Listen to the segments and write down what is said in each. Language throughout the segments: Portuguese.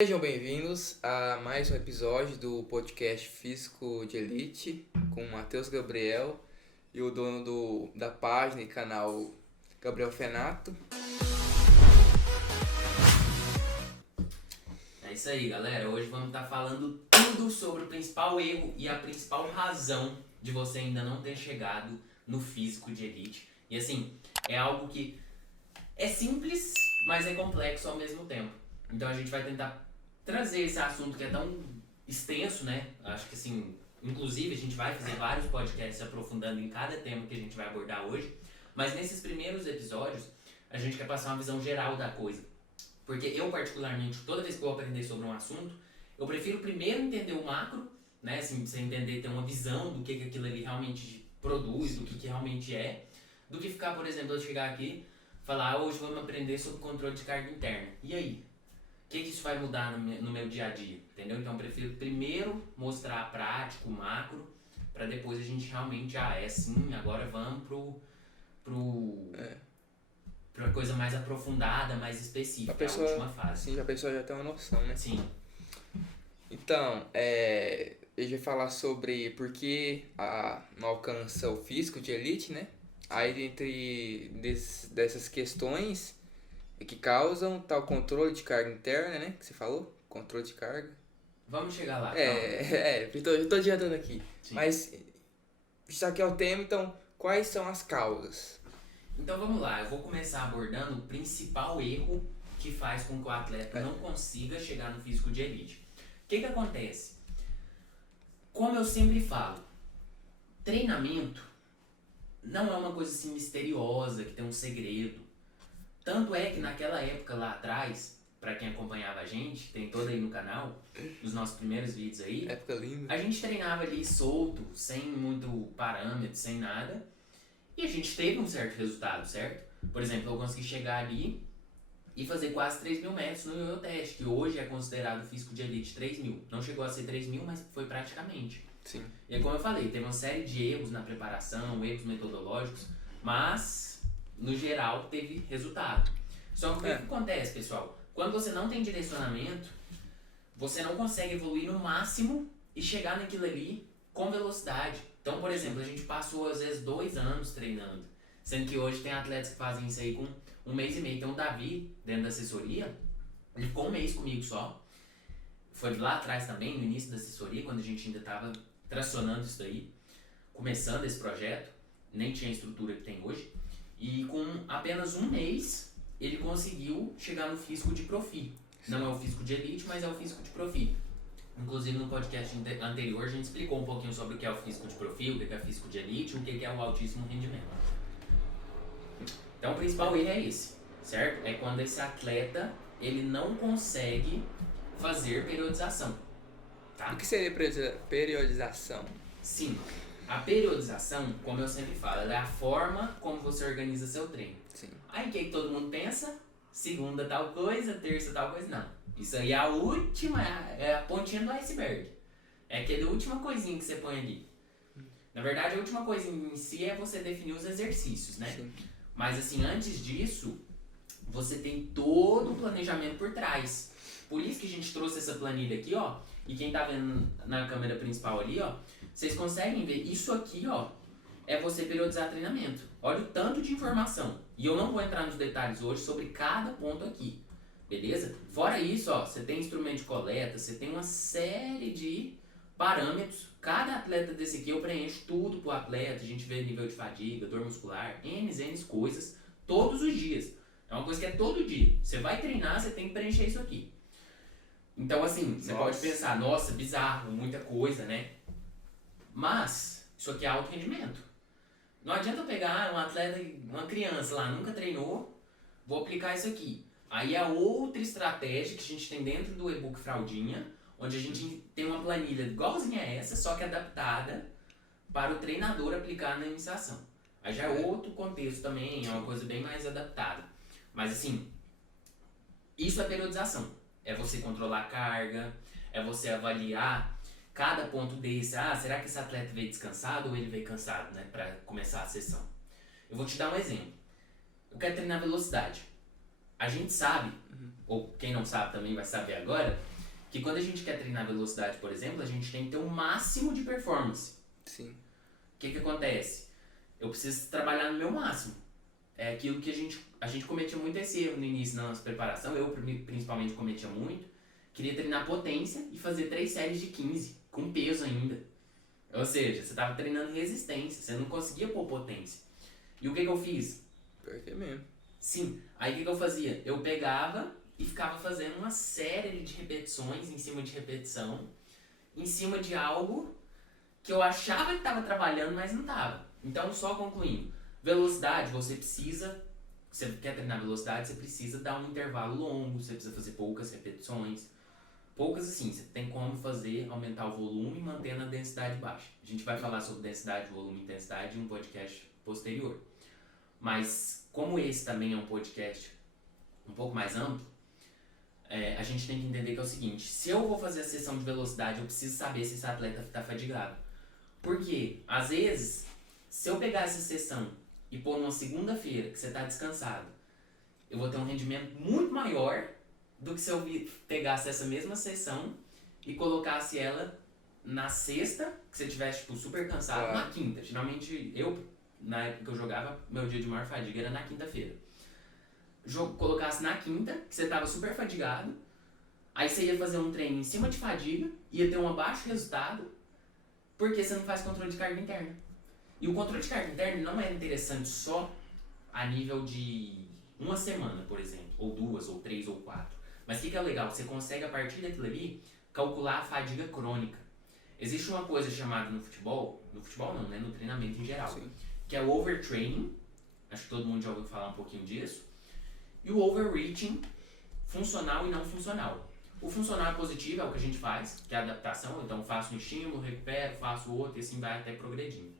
Sejam bem-vindos a mais um episódio do podcast Físico de Elite com o Matheus Gabriel e o dono da página e canal Gabriel Fenato. É isso aí, galera. Hoje vamos estar falando tudo sobre o principal erro e a principal razão de você ainda não ter chegado no físico de elite. E assim, é algo que é simples, mas é complexo ao mesmo tempo. Então a gente vai tentar trazer esse assunto que é tão extenso, né? Acho que assim, inclusive a gente vai fazer vários podcasts aprofundando em cada tema que a gente vai abordar hoje. Mas nesses primeiros episódios, a gente quer passar uma visão geral da coisa. Porque eu, particularmente, toda vez que eu vou aprender sobre um assunto, eu prefiro primeiro entender o macro, né? Assim, você entender, ter uma visão do que aquilo ali realmente produz, do que realmente é, do que ficar, por exemplo, eu chegar aqui e falar, hoje vamos aprender sobre controle de carga interna. E aí? O que isso vai mudar no meu dia a dia? Entendeu? Então eu prefiro primeiro mostrar a prática, o macro, para depois a gente realmente, agora vamos pra coisa mais aprofundada, mais específica, a última fase. Sim, a pessoa já tem uma noção, né? Sim. Então, eu ia falar sobre por que não alcança o físico de elite, né? Aí dessas questões que causam tal controle de carga interna, né? Que você falou? Controle de carga. Vamos chegar lá. Eu tô adiantando aqui. Sim. Mas isso aqui é o tema, então quais são as causas? Então vamos lá, eu vou começar abordando o principal erro que faz com que o atleta não consiga chegar no físico de elite. O que acontece? Como eu sempre falo, treinamento não é uma coisa assim misteriosa, que tem um segredo. Tanto é que naquela época lá atrás, pra quem acompanhava a gente, tem todo aí no canal, nos nossos primeiros vídeos aí, Época linda. a gente treinava ali solto, sem muito parâmetro, sem nada, e a gente teve um certo resultado, certo? Por exemplo, eu consegui chegar ali e fazer quase 3.000 metros no Yo-Yo Test, que hoje é considerado físico de elite 3.000. Não chegou a ser 3.000, mas foi praticamente. Sim. E aí, como eu falei, teve uma série de erros na preparação, erros metodológicos, mas no geral teve resultado. Só que o que acontece, pessoal? Quando você não tem direcionamento, você não consegue evoluir no máximo e chegar naquilo ali com velocidade. Então, por exemplo, a gente passou às vezes 2 anos treinando, sendo que hoje tem atletas que fazem isso aí com 1 mês e meio. Então o Davi, dentro da assessoria, ele ficou 1 mês comigo só. Foi lá atrás também, no início da assessoria, quando a gente ainda estava tracionando isso daí, começando esse projeto, nem tinha a estrutura que tem hoje. E com apenas 1 mês, ele conseguiu chegar no físico de profi. Não é o físico de elite, mas é o físico de profi. Inclusive no podcast anterior a gente explicou um pouquinho sobre o que é o físico de profi, o que é o físico de elite, o que é o altíssimo rendimento. Então o principal erro é esse, certo? É quando esse atleta ele não consegue fazer periodização. Tá? O que seria periodização? Sim, a periodização, como eu sempre falo, ela é a forma como você organiza seu treino. Sim. Aí o que todo mundo pensa? Segunda tal coisa, terça tal coisa, não. Isso aí é a última, é a pontinha do iceberg. É aquela última coisinha que você põe ali. Na verdade, a última coisinha em si é você definir os exercícios, né? Sim. Mas assim, antes disso, você tem todo o planejamento por trás. Por isso que a gente trouxe essa planilha aqui, ó. E quem tá vendo na câmera principal ali, ó, vocês conseguem ver isso aqui, ó, é você periodizar treinamento. Olha o tanto de informação. E eu não vou entrar nos detalhes hoje sobre cada ponto aqui. Beleza? Fora isso, ó, você tem instrumento de coleta, você tem uma série de parâmetros. Cada atleta desse aqui eu preencho tudo pro atleta, a gente vê nível de fadiga, dor muscular, N coisas, todos os dias. É uma coisa que é todo dia. Você vai treinar, você tem que preencher isso aqui. Então assim, você pode pensar, nossa, bizarro, muita coisa, né? Mas, isso aqui é alto rendimento. Não adianta eu pegar um atleta, uma criança lá, nunca treinou, vou aplicar isso aqui. Aí é outra estratégia que a gente tem dentro do e-book Fraldinha, onde a gente tem uma planilha igualzinha a essa, só que adaptada para o treinador aplicar na iniciação. Aí já é outro contexto também, é uma coisa bem mais adaptada. Mas assim, isso é periodização. É você controlar a carga, é você avaliar cada ponto desse. Será que esse atleta veio descansado ou ele veio cansado, né, para começar a sessão? Eu vou te dar um exemplo. Eu quero treinar velocidade. A gente sabe, ou quem não sabe também vai saber agora, que quando a gente quer treinar velocidade, por exemplo, a gente tem que ter um máximo de performance. Sim. O que acontece? Eu preciso trabalhar no meu máximo. É aquilo que a gente cometia muito esse erro no início da nossa preparação, eu principalmente cometia muito. Queria treinar potência e fazer 3 séries de 15, com peso ainda. Ou seja, você estava treinando resistência, você não conseguia pôr potência. E o que eu fiz? Pior que é mesmo. Sim, aí o que eu fazia? Eu pegava e ficava fazendo uma série de repetições em cima de repetição, em cima de algo que eu achava que estava trabalhando, mas não estava. Então, só concluindo, velocidade, você quer treinar velocidade, você precisa dar um intervalo longo, você precisa fazer poucas repetições. Poucas assim, você tem como aumentar o volume mantendo a densidade baixa. A gente vai falar sobre densidade, volume e intensidade em um podcast posterior. Mas, como esse também é um podcast um pouco mais amplo, a gente tem que entender que é o seguinte: se eu vou fazer a sessão de velocidade, eu preciso saber se esse atleta está fadigado. Porque, às vezes, se eu pegar essa sessão e pôr numa segunda-feira, que você está descansado, eu vou ter um rendimento muito maior do que se eu pegasse essa mesma sessão e colocasse ela na sexta, que você estivesse tipo, super cansado, na quinta. Geralmente, na época que eu jogava, meu dia de maior fadiga era na quinta-feira. Colocasse na quinta, que você estava super fadigado, aí você ia fazer um treino em cima de fadiga, ia ter um abaixo resultado, porque você não faz controle de carga interna. E o controle de carga interna não é interessante só a nível de uma semana, por exemplo, ou 2, ou 3, ou 4. Mas o que é legal? Você consegue, a partir daquilo ali, calcular a fadiga crônica. Existe uma coisa chamada no futebol não, né? No treinamento em geral, Sim. que é o overtraining, acho que todo mundo já ouviu falar um pouquinho disso, e o overreaching, funcional e não funcional. O funcional positivo é o que a gente faz, que é a adaptação, então faço um estímulo, recupero, faço outro e assim vai até progredindo.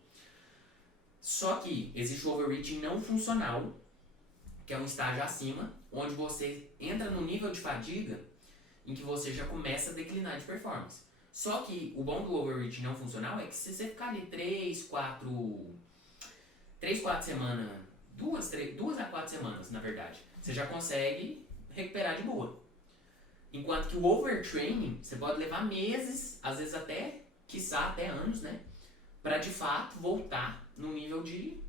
Só que existe o overreaching não funcional, que é um estágio acima, onde você entra no nível de fadiga em que você já começa a declinar de performance. Só que o bom do overreaching não funcional é que se você ficar ali 3, 4 semanas, 2 a 4 semanas, na verdade, você já consegue recuperar de boa. Enquanto que o overtraining, você pode levar meses, às vezes até, quiçá até anos, né? Pra de fato voltar no nível de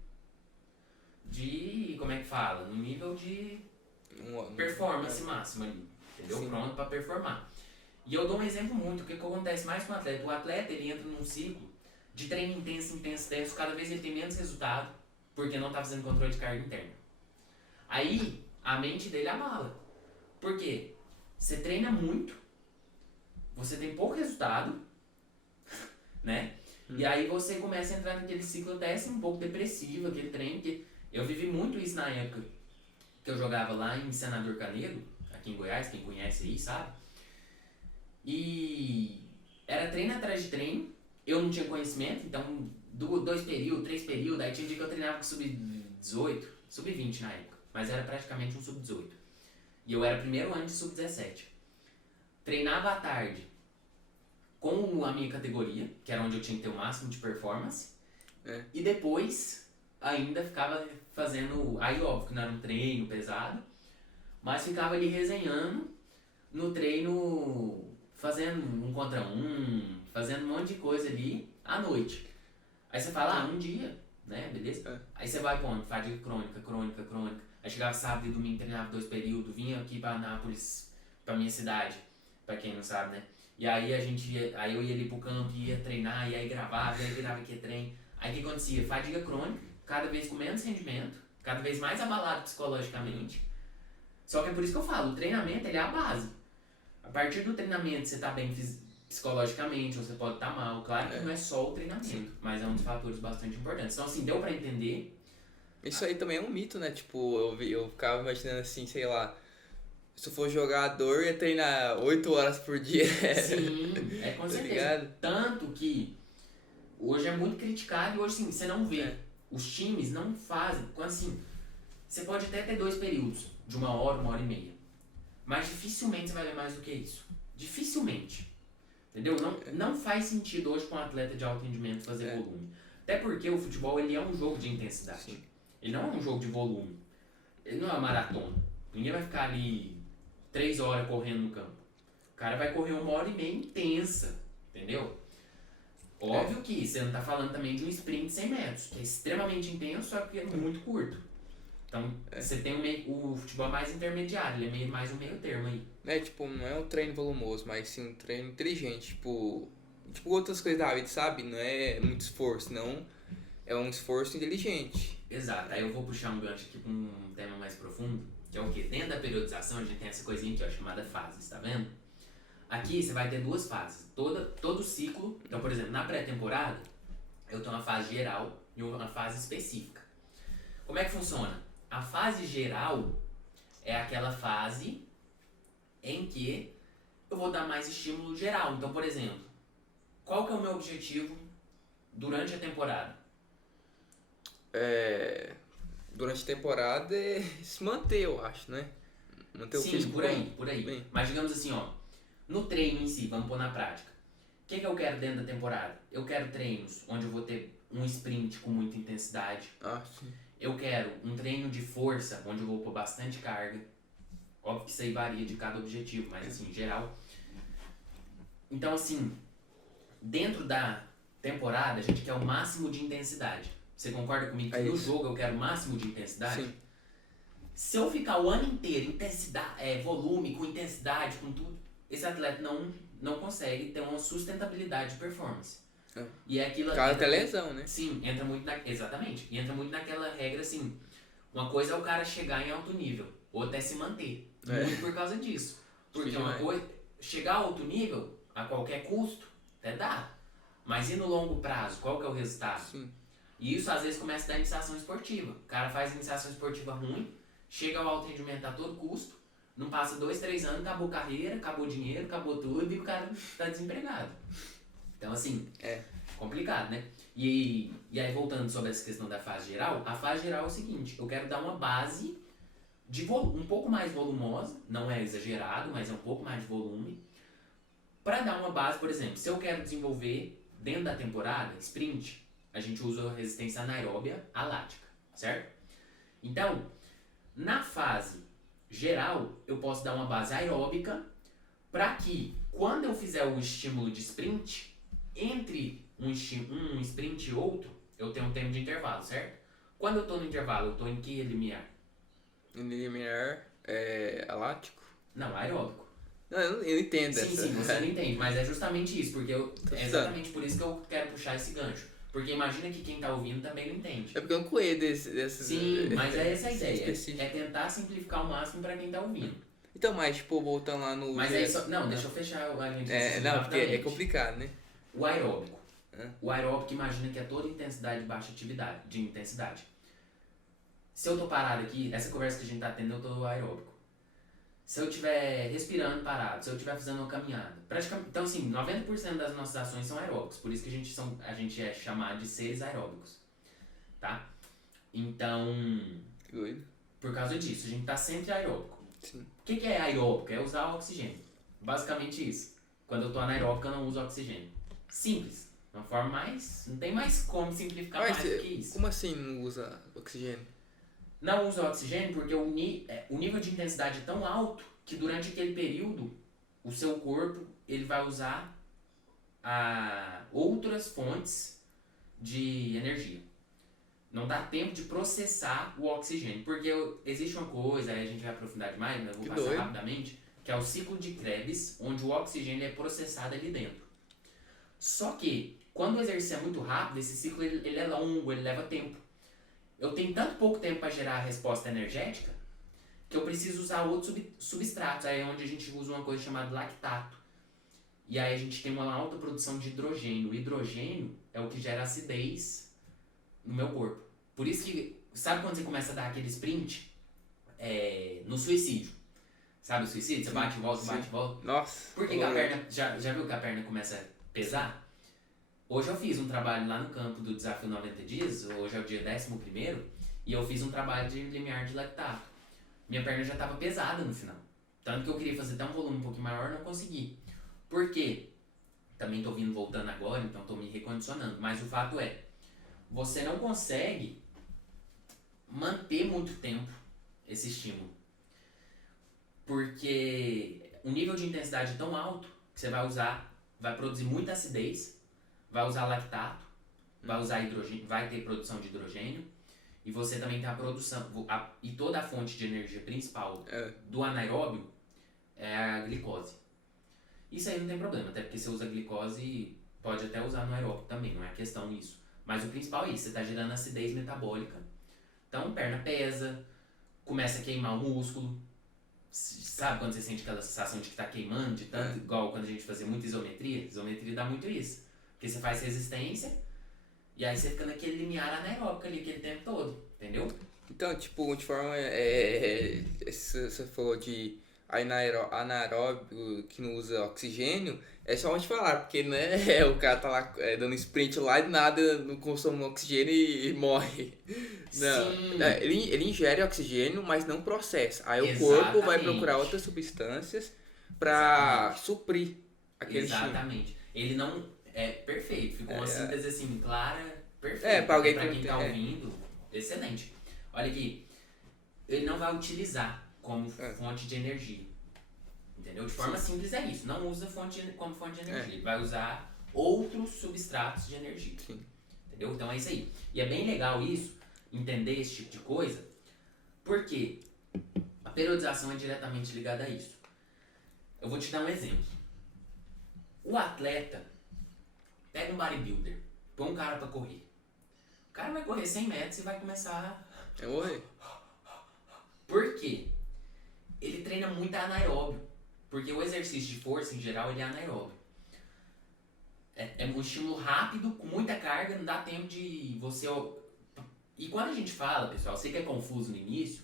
como é que fala? No nível de performance máxima ali, entendeu? Sim. Pronto pra performar. E eu dou um exemplo muito, o que acontece mais com o atleta? O atleta, ele entra num ciclo de treino intenso, cada vez ele tem menos resultado, porque não tá fazendo controle de carga interna. Aí, a mente dele abala. Por quê? Você treina muito, você tem pouco resultado, né? E aí você começa a entrar naquele ciclo até assim, um pouco depressivo, aquele treino, que eu vivi muito isso na época que eu jogava lá em Senador Canedo, aqui em Goiás, quem conhece aí sabe. E era treino atrás de treino, eu não tinha conhecimento, então 2 períodos, 3 períodos, aí tinha dia que eu treinava com sub-18, sub-20 na época, mas era praticamente um sub-18. E eu era primeiro ano de sub-17. Treinava à tarde com a minha categoria, que era onde eu tinha que ter o máximo de performance. E depois ainda ficava fazendo, aí óbvio que não era um treino pesado, mas ficava ali resenhando no treino, fazendo 1 contra 1, fazendo um monte de coisa ali à noite. Aí você fala, um dia, né, beleza? Aí você vai pondo fadiga crônica. Aí chegava sábado e domingo, treinava 2 períodos, vinha aqui pra Anápolis, pra minha cidade, pra quem não sabe, né? E aí aí eu ia ali pro campo, ia treinar, e aí gravava, e aí virava aqui treino. Aí o que acontecia? Fadiga crônica, cada vez com menos rendimento, cada vez mais abalado psicologicamente. Só que é por isso que eu falo, o treinamento ele é a base. A partir do treinamento você tá bem psicologicamente, ou você pode estar mal. Claro que não é só o treinamento, mas é um dos fatores bastante importantes. Então assim, deu pra entender. Isso aí também é um mito, né? Tipo, eu ficava imaginando assim, sei lá, se eu for jogador, ia treinar 8 horas por dia. Sim, com Tá certeza. ligado? Tanto que hoje é muito criticado e hoje sim, você não vê. Os times não fazem. Assim, você pode até ter 2 períodos, de 1 hora, 1 hora e meia. Mas dificilmente você vai ver mais do que isso. Dificilmente. Entendeu? Não faz sentido hoje para um atleta de alto rendimento fazer volume. Até porque o futebol ele é um jogo de intensidade. Sim. Ele não é um jogo de volume. Ele não é uma maratona. Ninguém vai ficar ali 3 horas correndo no campo. O cara vai correr 1h30 intensa, entendeu? Óbvio que você não tá falando também de um sprint de 100 metros, que é extremamente intenso, só que é muito curto. Então, você tem o futebol mais intermediário, ele é mais um meio termo aí. Tipo, não é um treino volumoso, mas sim um treino inteligente, tipo outras coisas da vida, sabe? Não é muito esforço, não. É um esforço inteligente. Exato. Aí eu vou puxar um gancho aqui pra um tema mais profundo, que é o quê? Dentro da periodização, a gente tem essa coisinha aqui, ó, chamada fases, tá vendo? Aqui você vai ter 2 fases. Todo ciclo, então, por exemplo, na pré-temporada, eu tenho uma fase geral e uma fase específica. Como é que funciona? A fase geral é aquela fase em que eu vou dar mais estímulo geral. Então, por exemplo, qual que é o meu objetivo durante a temporada? Durante a temporada é se manter, eu acho, né? Manter o Sim, físico por aí. bem. Mas digamos assim, ó, no treino em si, vamos pôr na prática. O que eu quero dentro da temporada? Eu quero treinos onde eu vou ter um sprint com muita intensidade. Sim. Eu quero um treino de força, onde eu vou pôr bastante carga. Óbvio que isso aí varia de cada objetivo, mas assim, em geral. Então, assim, dentro da temporada, a gente quer o máximo de intensidade. Você concorda comigo que no jogo eu quero o máximo de intensidade? Sim. Se eu ficar o ano inteiro, intensidade, volume, com intensidade, com tudo, esse atleta não consegue ter uma sustentabilidade de performance. E é aquilo. Cara, até lesão, né? Sim, entra muito exatamente. E entra muito naquela regra assim. Uma coisa é o cara chegar em alto nível, outra é se manter. Muito por causa disso. Porque uma coisa, chegar a alto nível, a qualquer custo, até dá. Mas e no longo prazo, qual que é o resultado? Sim. E isso às vezes começa da iniciação esportiva. O cara faz iniciação esportiva ruim, chega ao alto rendimento a todo custo, não passa 2, 3 anos, acabou carreira, acabou dinheiro, acabou tudo e o cara tá desempregado. Então assim, complicado, né? E aí voltando sobre essa questão da fase geral, a fase geral é o seguinte, eu quero dar uma base de um pouco mais volumosa, não é exagerado, mas é um pouco mais de volume, para dar uma base, por exemplo, se eu quero desenvolver dentro da temporada, sprint, a gente usa a resistência anaeróbia alática, certo? Então, na fase geral, eu posso dar uma base aeróbica para que, quando eu fizer o estímulo de sprint, entre um sprint e outro, eu tenho um tempo de intervalo, certo? Quando eu estou no intervalo, eu estou em que limiar? Limiar alático? Não, aeróbico. Não, eu entendo essa. Sim, você não entende, mas é justamente isso, porque é exatamente por isso que eu quero puxar esse gancho. Porque imagina que quem tá ouvindo também não entende. É porque eu não conheço desses. Sim, mas é essa a ideia. É tentar simplificar ao máximo pra quem tá ouvindo. Então, mas, tipo, voltando lá no. Mas aí só. Não, deixa eu fechar a gente. Não, porque é complicado, né? O aeróbico. O aeróbico imagina que é toda intensidade de baixa atividade, de intensidade. Se eu tô parado aqui, essa conversa que a gente tá tendo, eu tô aeróbico. Se eu estiver respirando parado, se eu estiver fazendo uma caminhada. Praticamente, então, assim, 90% das nossas ações são aeróbicos. Por isso que a gente é chamado de seres aeróbicos. Tá? Então, por causa disso, a gente tá sempre aeróbico. Sim. O que é aeróbico? É usar o oxigênio. Basicamente isso. Quando eu tô anaeróbico, eu não uso oxigênio. Simples. Uma forma mais... Não tem mais como simplificar mais do que isso. Como assim não usa oxigênio? Não usa oxigênio porque o nível de intensidade é tão alto que durante aquele período o seu corpo ele vai usar outras fontes de energia. Não dá tempo de processar o oxigênio. Porque existe uma coisa, aí a gente vai aprofundar demais, mas eu vou passar rapidamente, que é o ciclo de Krebs, onde o oxigênio é processado ali dentro. Só que, quando o exercício é muito rápido, esse ciclo ele é longo, ele leva tempo. Eu tenho tanto pouco tempo para gerar a resposta energética que eu preciso usar outros substratos. Aí é onde a gente usa uma coisa chamada lactato. E aí a gente tem uma alta produção de hidrogênio. O hidrogênio é o que gera acidez no meu corpo. Por isso que, sabe quando você começa a dar aquele sprint? No suicídio. Sabe o suicídio? Você bate e volta, bate e volta. Nossa. Por que a perna... Já viu que a perna começa a pesar? Hoje eu fiz um trabalho lá no campo do Desafio 90 Dias, hoje é o dia 11º, e eu fiz um trabalho de limiar de lactato. Minha perna já estava pesada no final. Tanto que eu queria fazer até um volume um pouquinho maior, não consegui. Por quê? Também estou voltando agora, então estou me recondicionando. Mas o fato é, você não consegue manter muito tempo esse estímulo. Porque o nível de intensidade é tão alto que você vai usar, vai produzir muita acidez, vai usar lactato, vai usar hidrogênio, vai ter produção de hidrogênio, e você também tem a produção, e toda a fonte de energia principal do anaeróbio é a glicose. Isso aí não tem problema, até porque você usa glicose, pode até usar no aeróbio também, não é questão isso. Mas o principal é isso, você está gerando acidez metabólica. Então, perna pesa, começa a queimar o músculo. Sabe quando você sente aquela sensação de que está queimando, de tanto, igual quando a gente fazia muita isometria? Isometria dá muito isso. Porque você faz resistência e aí você fica naquele limiar anaeróbico ali aquele tempo todo, entendeu? Então, tipo, de forma. Você falou de anaeróbio que não usa oxigênio, é só onde falar, porque né, o cara tá lá dando sprint lá e do nada não consome oxigênio e morre. Não. Sim. Ele ingere oxigênio, mas não processa. Aí o corpo vai Exatamente. procurar outras substâncias pra suprir aquele estímulo. Exatamente. Ele não. É perfeito. Ficou uma síntese assim, clara, perfeita. Pra alguém pra que quem não tá tem- ouvindo, excelente. Olha aqui. Ele não vai utilizar como fonte de energia. Entendeu? De forma simples é isso. Não usa como fonte de energia. Ele vai usar outros substratos de energia. Sim. Entendeu? Então é isso aí. E é bem legal isso, entender esse tipo de coisa, porque a periodização é diretamente ligada a isso. Eu vou te dar um exemplo. O atleta pega um bodybuilder, põe um cara pra correr. O cara vai correr 100 metros e vai começar... Oi? Por quê? Ele treina muito anaeróbio. Porque o exercício de força, em geral, ele é anaeróbio. É um estímulo rápido, com muita carga, não dá tempo de você... E quando a gente fala, pessoal, eu sei que é confuso no início,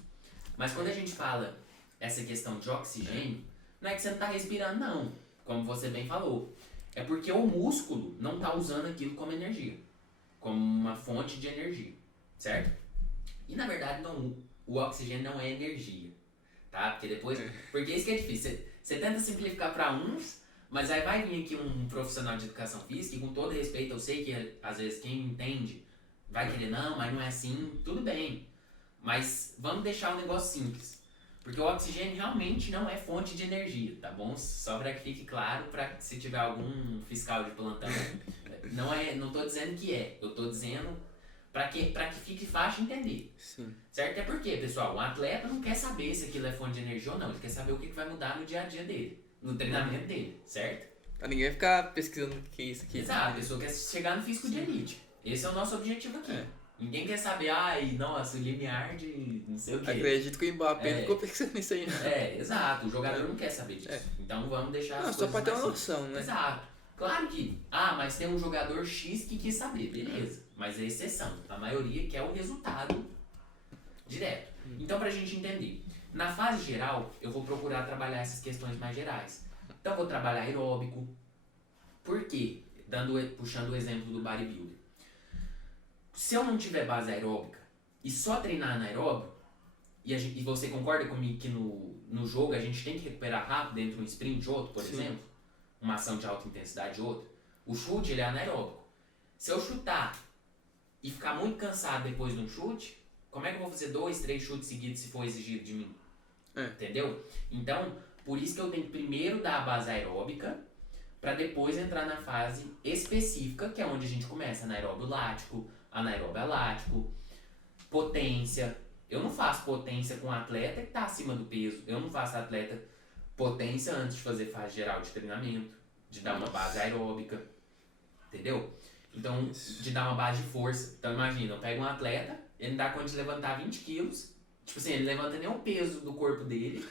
mas quando a gente fala essa questão de oxigênio, não é que você não tá respirando, não. Como você bem falou. É porque o músculo não tá usando aquilo como energia. Como uma fonte de energia. Certo? E na verdade, não, o oxigênio não é energia. Tá? Porque depois... Porque isso que é difícil. Você tenta simplificar para uns, mas aí vai vir aqui um profissional de educação física e com todo respeito, eu sei que às vezes quem entende vai querer, não, mas não é assim, tudo bem. Mas vamos deixar o negócio simples. Porque o oxigênio realmente não é fonte de energia, tá bom? Só para que fique claro, para se tiver algum fiscal de plantão. Não tô dizendo que é, eu tô dizendo para que fique fácil de entender. Sim. Certo? É porque, pessoal, um atleta não quer saber se aquilo é fonte de energia ou não. Ele quer saber o que vai mudar no dia a dia dele, no treinamento dele, certo? Pra ninguém ficar pesquisando o que é isso aqui. Exato, a pessoa quer chegar no físico de elite. Esse é o nosso objetivo aqui. Ninguém quer saber, nossa, o limiar de não sei o quê. Acredito que o Mbappé ficou pensando nisso aí, né? Exato, o jogador não quer saber disso. Então vamos deixar as Não, só coisas pra ter mais uma simples. noção, né? Exato. Claro que, mas tem um jogador X que quis saber, beleza. Mas é exceção. A maioria quer o resultado direto. Então, pra gente entender, na fase geral, eu vou procurar trabalhar essas questões mais gerais. Então, eu vou trabalhar aeróbico. Por quê? Puxando o exemplo do bodybuilder. Se eu não tiver base aeróbica e só treinar anaeróbio, e você concorda comigo que no jogo a gente tem que recuperar rápido dentro de um sprint outro, por exemplo? Uma ação de alta intensidade outra. O chute, ele é anaeróbico. Se eu chutar e ficar muito cansado depois de um chute, como é que eu vou fazer 2, 3 chutes seguidos se for exigido de mim? Entendeu? Então, por isso que eu tenho que primeiro dar a base aeróbica para depois entrar na fase específica, que é onde a gente começa, anaeróbio lático, anaeróbio alático, potência. Eu não faço potência com atleta que está acima do peso. Eu não faço atleta potência antes de fazer fase geral de treinamento, de dar uma base aeróbica, entendeu? Então, de dar uma base de força. Então, imagina, eu pego um atleta, ele não dá conta de levantar 20 quilos, tipo assim, ele levanta nem o peso do corpo dele,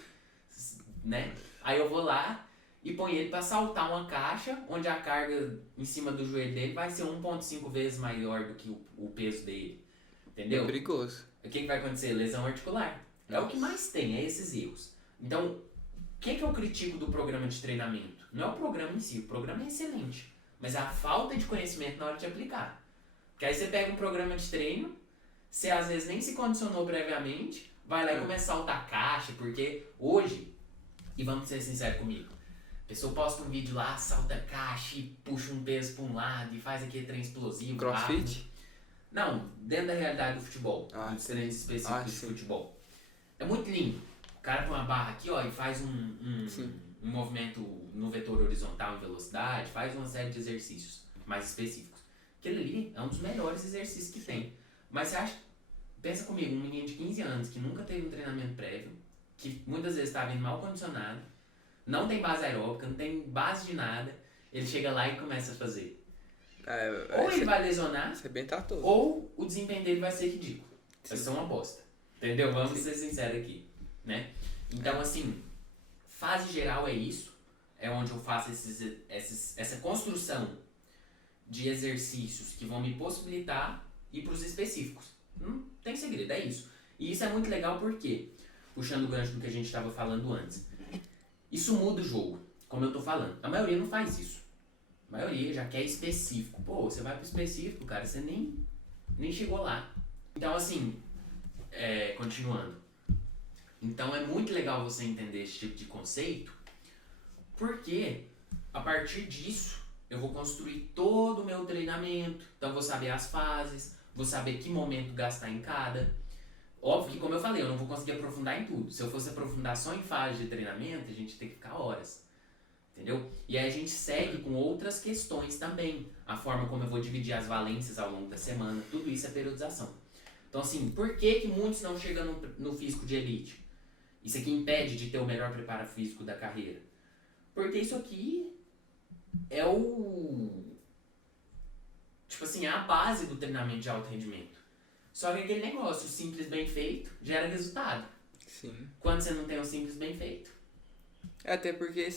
né? Aí eu vou lá e ponho ele para saltar uma caixa, onde a carga em cima do joelho dele vai ser 1,5 vezes maior do que o peso dele, entendeu? É perigoso. O que vai acontecer? Lesão articular. É o que mais tem, é esses erros. Então, o que eu critico do programa de treinamento? Não é o programa em si, o programa é excelente. Mas é a falta de conhecimento na hora de aplicar. Porque aí você pega um programa de treino, você às vezes nem se condicionou previamente, vai lá e começa a saltar caixa, porque hoje, e vamos ser sinceros comigo, a pessoa posta um vídeo lá, salta caixa e puxa um peso para um lado e faz aquele trem explosivo. CrossFit? Rápido. Não, dentro da realidade do futebol, dos sim. treinos específicos de futebol. É muito lindo. cara põe uma barra aqui, ó, e faz um movimento no vetor horizontal em velocidade, faz uma série de exercícios mais específicos. Aquele ali é um dos melhores exercícios que tem. Mas você acha, pensa comigo, um menino de 15 anos que nunca teve um treinamento prévio, que muitas vezes está vindo mal condicionado, não tem base aeróbica, não tem base de nada, ele chega lá e começa a fazer. Ou ele vai lesionar, ou o desempenho dele vai ser ridículo. Vai ser uma bosta. Entendeu? Vamos ser sinceros aqui, né? Então, assim, fase geral é isso. É onde eu faço essa construção de exercícios que vão me possibilitar ir para os específicos. Não tem segredo, é isso. E isso é muito legal porque, puxando o gancho do que a gente estava falando antes, isso muda o jogo, como eu tô falando. A maioria não faz isso. A maioria já quer específico. Pô, você vai pro específico, cara, você nem chegou lá. Então, assim, continuando. Então, é muito legal você entender esse tipo de conceito, porque a partir disso eu vou construir todo o meu treinamento. Então, vou saber as fases, vou saber que momento gastar em cada. Óbvio que, como eu falei, eu não vou conseguir aprofundar em tudo. Se eu fosse aprofundar só em fase de treinamento, a gente tem que ficar horas. Entendeu? E aí a gente segue com outras questões também. A forma como eu vou dividir as valências ao longo da semana. Tudo isso é periodização. Então, assim, por que muitos não chegam no físico de elite? Isso aqui impede de ter o melhor preparo físico da carreira. Porque isso aqui é tipo assim, é a base do treinamento de alto rendimento. Só que aquele negócio, simples bem feito, gera resultado. Sim. Quando você não tem o simples bem feito. Até porque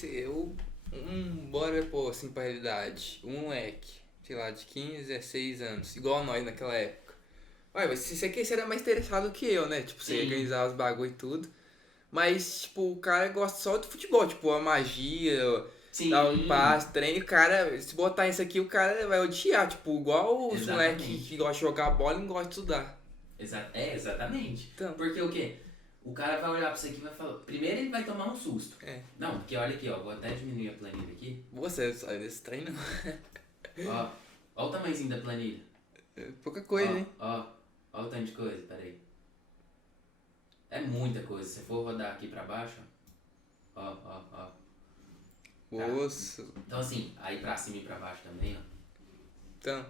bora pôr assim pra realidade. Um moleque, sei lá, de 15, 16 anos, igual nós naquela época. Ué, mas você era mais interessado que eu, né? Tipo, você organizar os bagulho e tudo. Mas, tipo, o cara gosta só do futebol, tipo, a magia, dar um passe, treino, o cara, se botar isso aqui, o cara vai odiar, tipo, igual os moleques que gostam de jogar bola e não gostam de estudar. Exatamente. Então. Porque o quê? O cara vai olhar pra você aqui e vai falar. Primeiro ele vai tomar um susto. Não, porque olha aqui, ó. Vou até diminuir a planilha aqui. Você sai desse treino. Ó o tamanhozinho da planilha. Pouca coisa, hein? Ó o tanto de coisa, peraí. É muita coisa. Se for rodar aqui pra baixo, ó. Nossa. Tá. Então assim, aí pra cima e pra baixo também, ó. Então.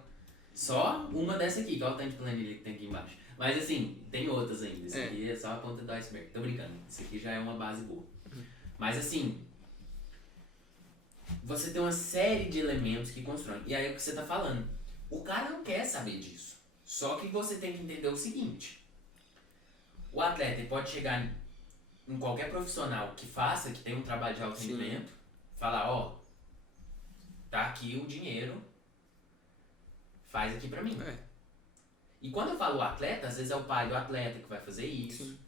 Só uma dessa aqui, igual o tanto de planilha que tem aqui embaixo. Mas assim, tem outras ainda. Isso aqui é só a ponta do iceberg. Tô brincando. Isso aqui já é uma base boa. Mas assim, você tem uma série de elementos que constroem. E aí é o que você tá falando. O cara não quer saber disso. Só que você tem que entender o seguinte. O atleta ele pode chegar em qualquer profissional que faça, que tenha um trabalho de alto rendimento, falar, ó, tá aqui o dinheiro, faz aqui pra mim. E quando eu falo atleta, às vezes é o pai do atleta que vai fazer isso. Sim.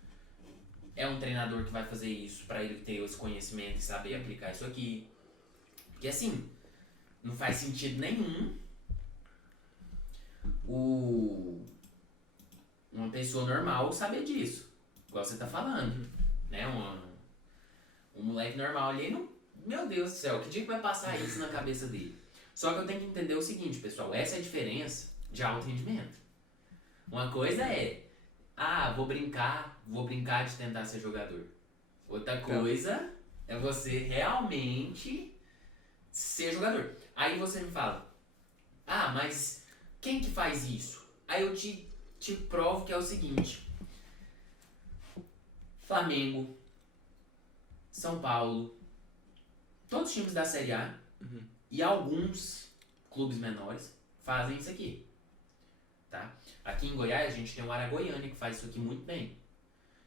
É um treinador que vai fazer isso pra ele ter esse conhecimento e saber aplicar isso aqui. Porque assim, não faz sentido nenhum uma pessoa normal saber disso. Igual você tá falando. Né? Um moleque normal ali, não, meu Deus do céu, que dia que vai passar isso na cabeça dele? Só que eu tenho que entender o seguinte, pessoal. Essa é a diferença de alto rendimento. Uma coisa é, vou brincar de tentar ser jogador. Outra coisa é você realmente ser jogador. Aí você me fala, mas quem que faz isso? Aí eu te provo que é o seguinte. Flamengo, São Paulo, todos os times da Série A e alguns clubes menores fazem isso aqui. Tá? Aqui em Goiás a gente tem o Aragoiânia que faz isso aqui muito bem.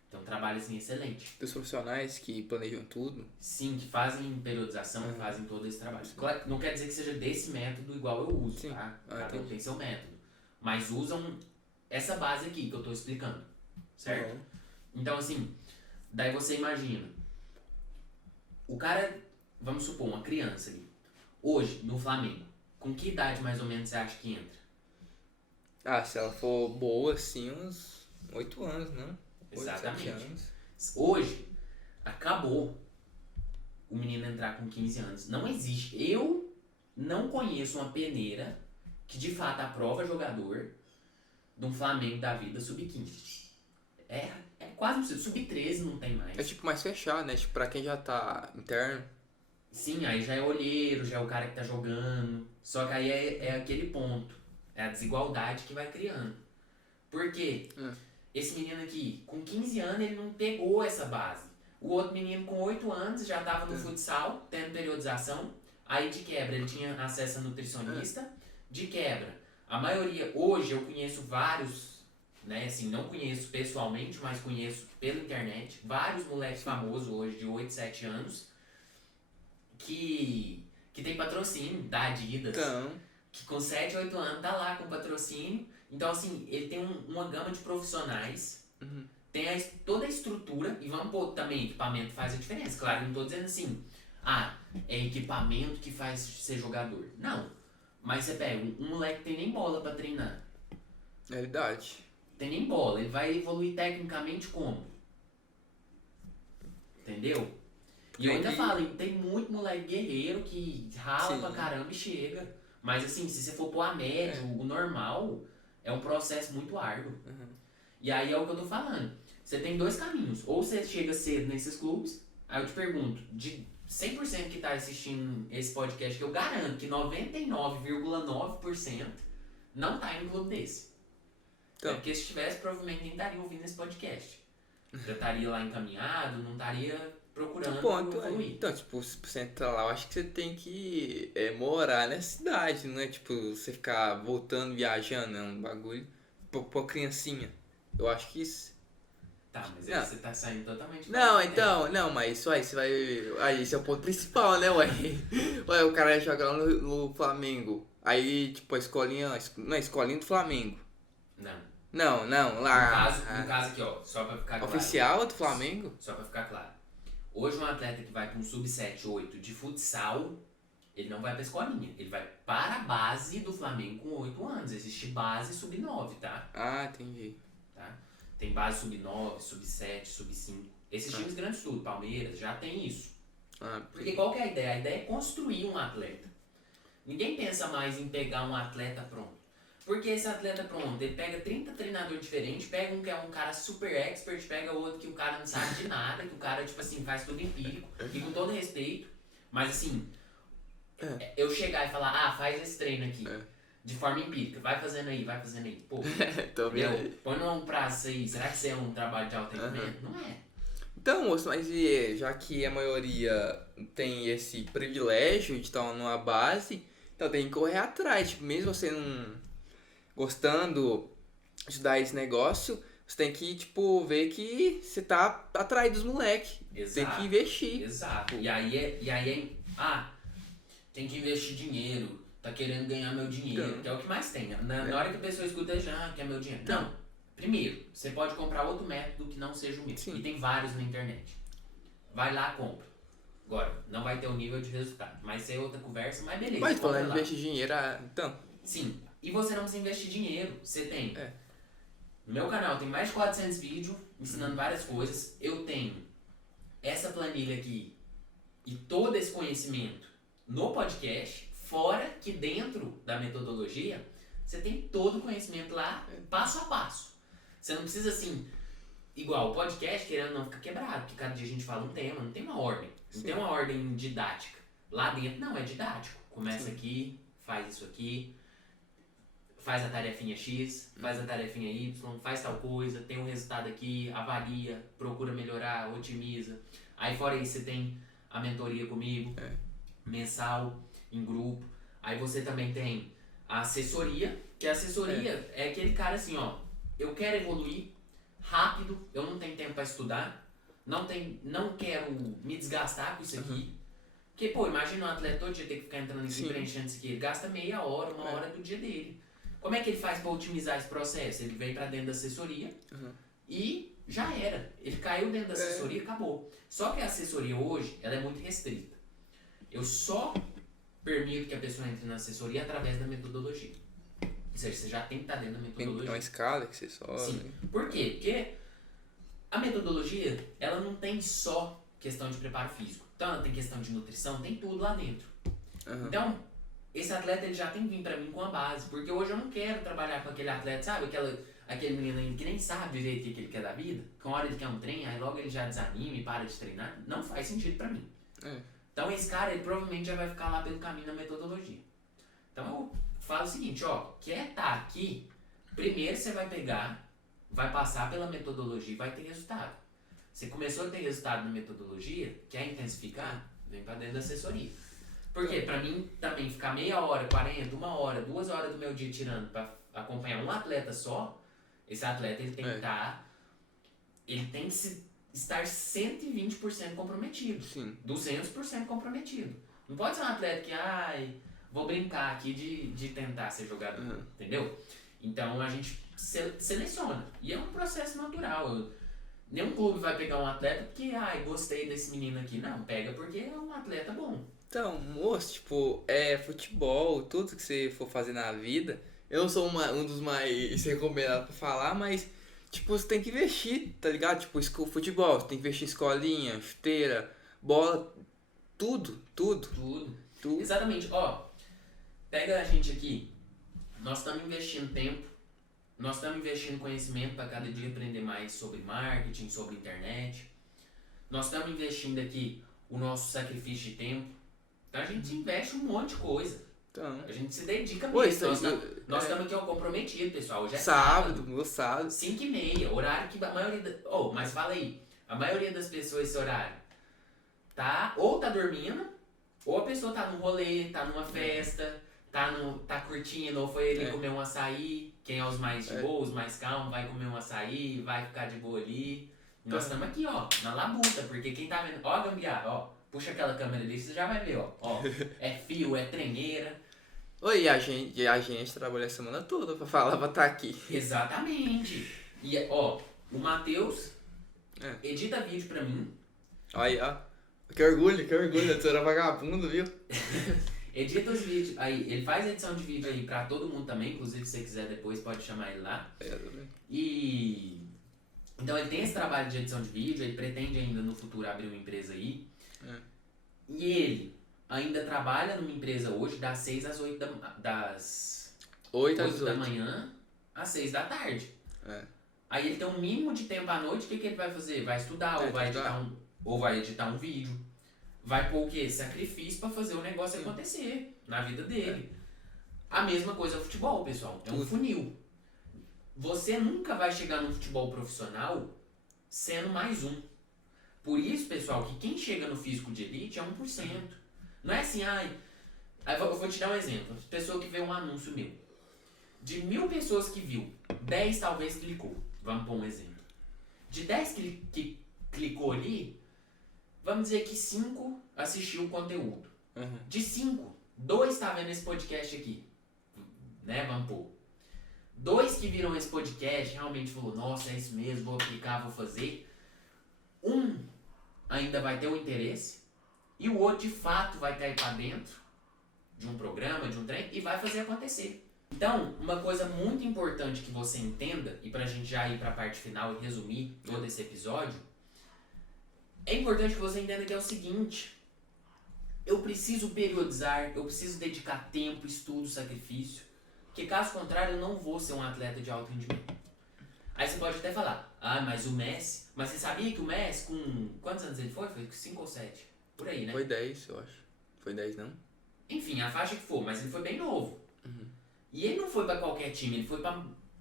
Então trabalho assim excelente. Dos profissionais que planejam tudo. Sim, que fazem periodização, fazem todo esse trabalho. Claro, não quer dizer que seja desse método igual eu uso, tá? Cada um tem seu método. Mas usam essa base aqui que eu tô explicando. Certo? Então assim, daí você imagina. O cara, vamos supor, uma criança ali. Hoje, no Flamengo, com que idade mais ou menos você acha que entra? Se ela for boa, assim, uns 8 anos, não? Exatamente. 8, 7 anos. Hoje, acabou o menino entrar com 15 anos. Não existe. Eu não conheço uma peneira que de fato aprova jogador de um Flamengo da vida sub-15. É quase impossível. Sub-13 não tem mais. É tipo mais fechado, né? Tipo, pra quem já tá interno. Sim, aí já é olheiro, já é o cara que tá jogando. Só que aí é aquele ponto. É a desigualdade que vai criando. Por quê? Esse menino aqui, com 15 anos, ele não pegou essa base. O outro menino, com 8 anos, já tava no futsal, tendo periodização. Aí, de quebra, ele tinha acesso a nutricionista. De quebra, a maioria... Hoje, eu conheço vários, né? Assim, não conheço pessoalmente, mas conheço pela internet. Vários moleques famosos hoje, de 8, 7 anos, que tem patrocínio da Adidas. Então, Que com 7, 8 anos tá lá com patrocínio. Então, assim, ele tem uma gama de profissionais, tem toda a estrutura, e vamos pôr também, equipamento faz a diferença. Claro, eu não tô dizendo assim, é equipamento que faz ser jogador. Não. Mas você pega um moleque que tem nem bola pra treinar. é verdade. Tem nem bola. Ele vai evoluir tecnicamente como? Entendeu? E eu ainda falo, tem muito moleque guerreiro que rala pra caramba e chega. Mas assim, se você for pôr a médio, o normal, é um processo muito árduo. E aí é o que eu tô falando. Você tem dois caminhos. Ou você chega cedo nesses clubes, aí eu te pergunto, de 100% que tá assistindo esse podcast, que eu garanto que 99,9% não tá em um clube desse. Então. É porque se tivesse, provavelmente nem estaria ouvindo esse podcast. Já estaria lá encaminhado, não estaria procurando evoluir. Então, tipo, se você entrar lá, eu acho que você tem que morar nessa cidade, não é tipo você ficar voltando, viajando, é um bagulho pra criancinha. Eu acho que isso. Tá, mas aí você tá saindo totalmente... Não, mas isso aí você vai... Aí esse é o ponto principal, né, ué? Ué, o cara joga lá no Flamengo. Aí, tipo, a escolinha... Não é escolinha do Flamengo. Não, lá... No caso aqui, ó, só pra ficar claro. Oficial do Flamengo? Só pra ficar claro. Hoje um atleta que vai pra um sub-7, 8 de futsal, ele não vai pra escolinha. Ele vai para a base do Flamengo com 8 anos. Existe base sub-9, tá? Ah, entendi. Tá? Tem base sub-9, sub-7, sub-5. Esses times grandes tudo, Palmeiras, já tem isso. Porque qual que é a ideia? A ideia é construir um atleta. Ninguém pensa mais em pegar um atleta pronto. Porque esse atleta pronto, ele pega 30 treinadores diferentes, pega um que é um cara super expert, pega outro que o cara não sabe de nada, que o cara, tipo assim, faz tudo empírico, e com todo respeito. Mas assim, eu chegar e falar, faz esse treino aqui, de forma empírica, vai fazendo aí, pô, Tô vendo. põe num prazo aí, será que isso é um trabalho de alto rendimento? Não é. Então, moço, mas já que a maioria tem esse privilégio de estar numa base, então tem que correr atrás, tipo, mesmo você não gostando de estudar esse negócio, você tem que, tipo, ver que você tá atrás dos moleques. Tem que investir. Exato. E aí tem que investir dinheiro, tá querendo ganhar meu dinheiro, que é o que mais tem. Na hora que a pessoa escuta, já quer meu dinheiro. Não. Primeiro, você pode comprar outro método que não seja o meu. E tem vários na internet. Vai lá, compra. Agora, não vai ter o nível de resultado. Mas isso é outra conversa, mas beleza. Mas falando de investir dinheiro, então... Sim. E você não precisa investir dinheiro. Você tem... No meu canal tem mais de 400 vídeos ensinando várias coisas. Eu tenho essa planilha aqui e todo esse conhecimento no podcast, fora que dentro da metodologia, você tem todo o conhecimento lá, passo a passo. Você não precisa assim... Igual o podcast, querendo não, fica quebrado, porque cada dia a gente fala um tema, não tem uma ordem. Não tem uma ordem didática. Lá dentro, não, é didático. Começa aqui, faz isso aqui, faz a tarefinha X, faz a tarefinha Y, faz tal coisa, tem um resultado aqui, avalia, procura melhorar, otimiza. Aí fora isso, você tem a mentoria comigo, mensal, em grupo. Aí você também tem a assessoria, que a assessoria é aquele cara assim, ó, eu quero evoluir rápido, eu não tenho tempo para estudar, não quero me desgastar com isso aqui. Porque, pô, imagina um atleta todo dia ter que ficar entrando aqui preenchendo isso aqui, ele gasta meia hora, uma hora do dia dele. Como é que ele faz para otimizar esse processo? Ele vem para dentro da assessoria e já era. Ele caiu dentro da assessoria e acabou. Só que a assessoria hoje, ela é muito restrita. Eu só permito que a pessoa entre na assessoria através da metodologia. Ou seja, você já tem que estar dentro da metodologia. É uma escala que você sobe. Sim. Por quê? Porque a metodologia, ela não tem só questão de preparo físico. Então, ela tem questão de nutrição, tem tudo lá dentro. Então, esse atleta ele já tem que vir pra mim com a base. Porque hoje eu não quero trabalhar com aquele atleta, sabe? aquele menino ainda que nem sabe direito o que ele quer da vida, que uma hora ele quer um trem, aí logo ele já desanima e para de treinar, não faz sentido pra mim. Então esse cara, ele provavelmente já vai ficar lá pelo caminho da metodologia. Então eu falo o seguinte, ó, quer estar aqui, primeiro você vai pegar, vai passar pela metodologia e vai ter resultado. Você começou a ter resultado na metodologia, quer intensificar? Vem pra dentro da assessoria. Porque pra mim também ficar meia hora, 40, 1 hora, 2 horas do meu dia tirando pra acompanhar um atleta só, esse atleta ele tem que estar, ele tem que estar 120% comprometido. Sim. 200% comprometido. Não pode ser um atleta que, vou brincar aqui de tentar ser jogador, entendeu? Então a gente seleciona. E é um processo natural. Nenhum clube vai pegar um atleta porque, gostei desse menino aqui. Não, pega porque é um atleta bom. Então, moço, tipo, futebol, tudo que você for fazer na vida, eu não sou um dos mais recomendados pra falar, mas, tipo, você tem que investir, tá ligado? Tipo, futebol, você tem que investir em escolinha, chuteira, bola, tudo. Exatamente. Ó, pega a gente aqui, nós estamos investindo tempo, nós estamos investindo conhecimento para cada dia aprender mais sobre marketing, sobre internet. Nós estamos investindo aqui o nosso sacrifício de tempo. Então a gente investe um monte de coisa. Então, a gente se dedica mesmo. Nós estamos aqui comprometidos, pessoal. Hoje é sábado. Sábado. 5h30, horário que a maioria... mas fala aí, a maioria das pessoas esse horário ou tá dormindo, ou a pessoa tá num rolê, tá numa festa, tá curtindo, ou foi ele comer um açaí. Quem é os mais de boa, os mais calmos, vai comer um açaí, vai ficar de boa ali. Nós estamos aqui, ó, na labuta, porque quem tá vendo... Ó, gambiarra, ó. Puxa aquela câmera ali, você já vai ver, ó. É fio, é tremeira. Oi, a gente trabalha a semana toda pra falar, pra estar aqui. Exatamente. E, ó, o Matheus edita vídeo pra mim. Aí, ó. Que orgulho, tu era vagabundo, viu? Edita os vídeos. Aí, ele faz edição de vídeo aí pra todo mundo também. Inclusive, se você quiser depois, pode chamar ele lá. E... Então, ele tem esse trabalho de edição de vídeo. Ele pretende ainda no futuro abrir uma empresa aí. E ele ainda trabalha numa empresa hoje das 6 às 8 das 8 da manhã às 6 da tarde. Aí ele tem um mínimo de tempo à noite, o que ele vai fazer? Vai estudar, ou vai editar um vídeo. Vai pôr o quê? Sacrifício pra fazer o negócio acontecer na vida dele. A mesma coisa é o futebol, pessoal. É um funil. Você nunca vai chegar no futebol profissional sendo mais um. Por isso, pessoal, que quem chega no físico de elite é 1%. Não é assim, eu vou te dar um exemplo. Pessoa que vê um anúncio meu. De 1000 pessoas que viu, 10 talvez clicou. Vamos pôr um exemplo. De 10 que clicou ali, vamos dizer que 5 assistiu o conteúdo. De 5, 2 tá vendo esse podcast aqui. Né, vamos pôr. 2 que viram esse podcast realmente falou, nossa, é isso mesmo, vou aplicar, vou fazer. 1 ainda vai ter o interesse e o outro de fato vai cair para dentro de um programa, de um trem e vai fazer acontecer. Então, uma coisa muito importante que você entenda, e pra gente já ir pra parte final e resumir todo esse episódio, é importante que você entenda que é o seguinte: eu preciso periodizar, eu preciso dedicar tempo, estudo, sacrifício, porque caso contrário eu não vou ser um atleta de alto rendimento. Aí você pode até falar, mas o Messi... Mas você sabia que o Messi, com quantos anos ele foi? Foi 5 ou 7, por aí, né? Foi 10, eu acho. Foi 10, não? Enfim, a faixa que for, mas ele foi bem novo. E ele não foi pra qualquer time, ele foi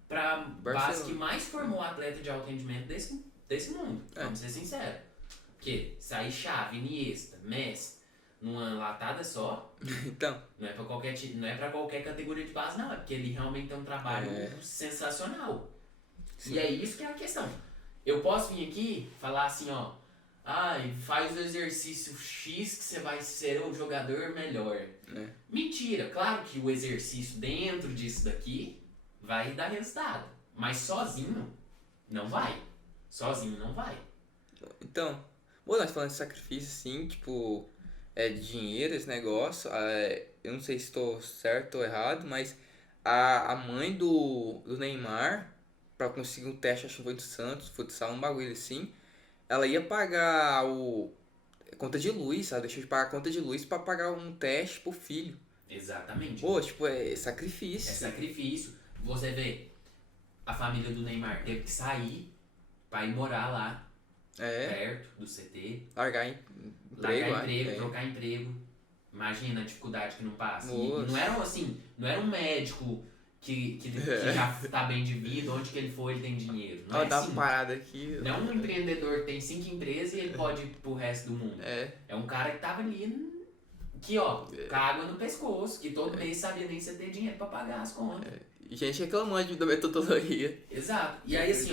pra base que mais formou atleta de alto rendimento desse mundo, vamos ser sinceros. Porque sair Xavi, Iniesta, Messi, numa latada só, então, não é pra qualquer categoria de base, não. É porque ele realmente tem um trabalho sensacional. Sim. E é isso que é a questão. Eu posso vir aqui falar assim, ó, faz o exercício X que você vai ser um jogador melhor. Mentira, claro que o exercício dentro disso daqui vai dar resultado. Mas sozinho não vai. Então, nós falando de sacrifício, sim, tipo, de dinheiro esse negócio. Eu não sei se estou certo ou errado, mas a mãe do Neymar, pra conseguir um teste, acho que foi do Santos, futsal, um bagulho assim, ela ia pagar conta de luz, ela deixou de pagar a conta de luz pra pagar um teste pro filho. Exatamente. Pô, tipo, é sacrifício. É sacrifício. Você vê, a família do Neymar teve que sair pra ir morar lá, perto do CT. Largar emprego, Trocar emprego. Imagina a dificuldade que não passa. E Nossa. não era assim, não era um médico que já tá bem de vida, onde que ele for ele tem dinheiro. Não é Dá assim. uma parada aqui. Não é um empreendedor que tem 5 empresas e ele pode ir pro resto do mundo. É um cara que tava ali, com a água no pescoço, que todo mês sabia nem se ter dinheiro pra pagar as contas. E gente reclamando da metodologia. Exato. E aí assim,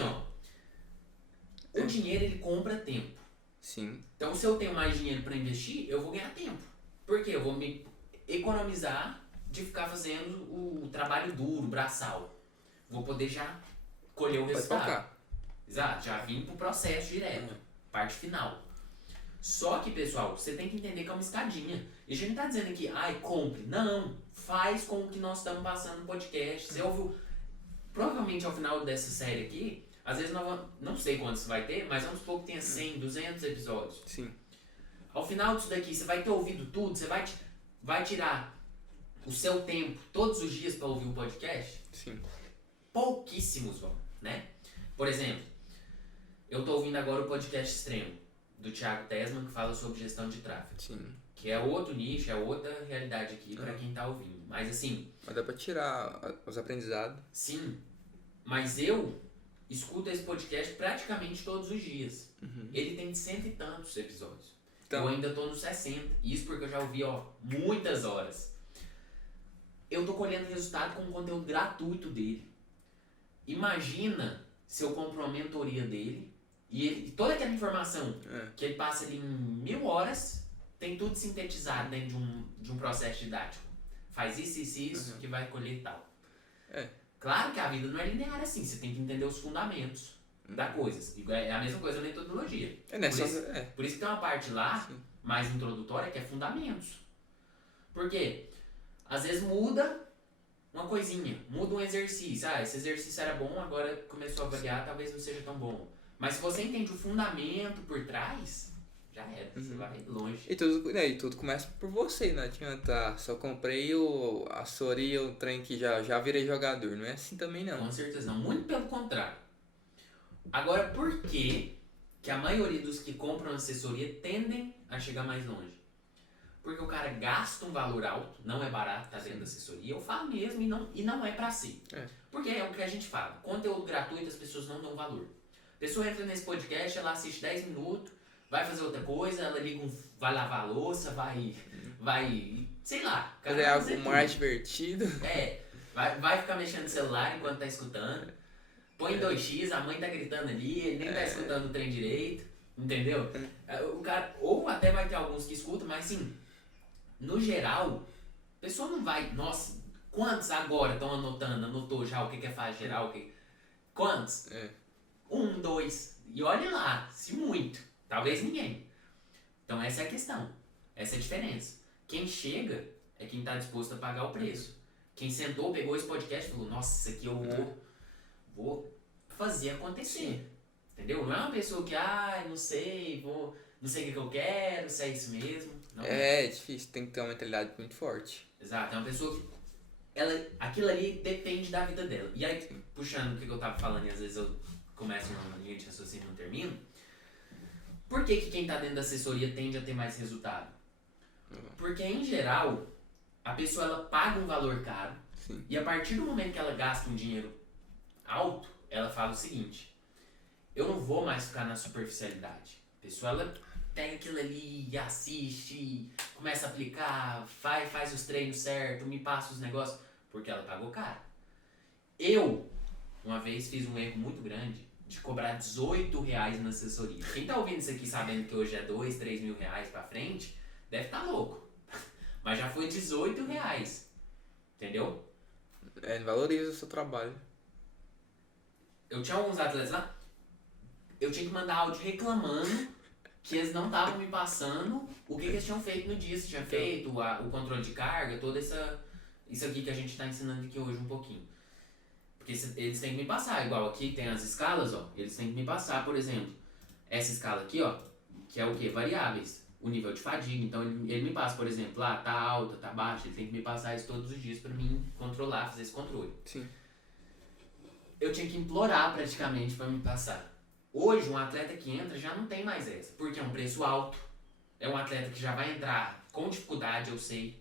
o dinheiro ele compra tempo. Sim. Então se eu tenho mais dinheiro pra investir, eu vou ganhar tempo. Por quê? Eu vou me economizar de ficar fazendo o trabalho duro, braçal. Vou poder já colher o resultado. Focar. Exato, já vim pro processo direto, parte final. Só que, pessoal, você tem que entender que é uma escadinha. E a gente não tá dizendo aqui, compre. Não, faz com o que nós estamos passando no podcast. Você ouviu, provavelmente ao final dessa série aqui, às vezes não sei quantos vai ter, mas vamos supor que tenha 100, 200 episódios. Sim. Ao final disso daqui, você vai ter ouvido tudo, você vai tirar o seu tempo todos os dias para ouvir o podcast? Sim. Pouquíssimos vão, né? Por exemplo, eu tô ouvindo agora o podcast Extremo, do Thiago Tesman, que fala sobre gestão de tráfego. Sim. Que é outro nicho, é outra realidade aqui para quem tá ouvindo. Mas assim... Mas dá pra tirar os aprendizados. Sim, mas eu escuto esse podcast praticamente todos os dias. Ele tem 100 e tantos episódios. Então, eu ainda tô nos 60. Isso porque eu já ouvi, muitas horas. Eu tô colhendo resultado com o conteúdo gratuito dele. Imagina se eu compro uma mentoria dele e toda aquela informação que ele passa ali em 1000 horas tem tudo sintetizado dentro de um processo didático. Faz isso que vai colher tal. Claro que a vida não é linear assim, você tem que entender os fundamentos da coisa. É a mesma coisa na metodologia. Por isso que tem uma parte lá, mais introdutória, que é fundamentos. Por quê? Às vezes muda uma coisinha, muda um exercício. Esse exercício era bom, agora começou a variar, talvez não seja tão bom. Mas se você entende o fundamento por trás, já era, você vai longe. E tudo começa por você, não adianta. Só comprei a Soria, o trem que já virei jogador. Não é assim também não. Com certeza não, muito pelo contrário. Agora, por que a maioria dos que compram assessoria tendem a chegar mais longe? Porque o cara gasta um valor alto, não é barato, tá dentro da assessoria. Eu falo mesmo e não é pra si. Porque é o que a gente fala. Conteúdo gratuito as pessoas não dão valor. A pessoa entra nesse podcast, ela assiste 10 minutos, vai fazer outra coisa, ela vai lavar a louça, vai sei lá. Fazer algo mais divertido. Vai ficar mexendo no celular enquanto tá escutando. Põe 2x, a mãe tá gritando ali, ele nem tá escutando o trem direito, entendeu? O cara, ou até vai ter alguns que escutam, mas assim, no geral, a pessoa não vai, nossa, quantos agora estão anotou já o que é fase geral, quantos? 1, 2, e olha lá, se muito, talvez ninguém. Então essa é a questão, essa é a diferença. Quem chega é quem tá disposto a pagar o preço. Quem sentou, pegou esse podcast e falou, nossa, isso aqui eu vou fazer acontecer. Entendeu? Não é uma pessoa que, não sei, não sei o que eu quero, se é isso mesmo. Não é difícil, tem que ter uma mentalidade muito forte. Exato, é uma pessoa que aquilo ali depende da vida dela. E aí, puxando o que eu tava falando e às vezes eu começo uma linha de raciocínio e não termino, por que quem tá dentro da assessoria tende a ter mais resultado? Porque, em geral, a pessoa ela paga um valor caro e a partir do momento que ela gasta um dinheiro alto, ela fala o seguinte: eu não vou mais ficar na superficialidade. A pessoa ela pega aquilo ali, assiste, começa a aplicar, faz os treinos certos, me passa os negócios, porque ela pagou caro. Eu, uma vez, fiz um erro muito grande de cobrar R$18 na assessoria. Quem tá ouvindo isso aqui sabendo que hoje é 2, 3 mil reais pra frente, deve tá louco. Mas já foi R$18. Entendeu? Valoriza o seu trabalho. Eu tinha alguns atletas lá, eu tinha que mandar áudio reclamando que eles não estavam me passando o que eles tinham feito no dia. Se tinha feito o controle de carga, toda isso aqui que a gente está ensinando aqui hoje um pouquinho. Porque eles têm que me passar, igual aqui tem as escalas, eles têm que me passar, por exemplo, essa escala aqui, que é o quê? Variáveis. O nível de fadiga. Então ele me passa, por exemplo, tá alta, tá baixa, ele tem que me passar isso todos os dias para mim controlar, fazer esse controle. Sim. eu tinha que implorar praticamente pra me passar. Hoje, um atleta que entra já não tem mais essa, porque é um preço alto. É um atleta que já vai entrar com dificuldade, eu sei,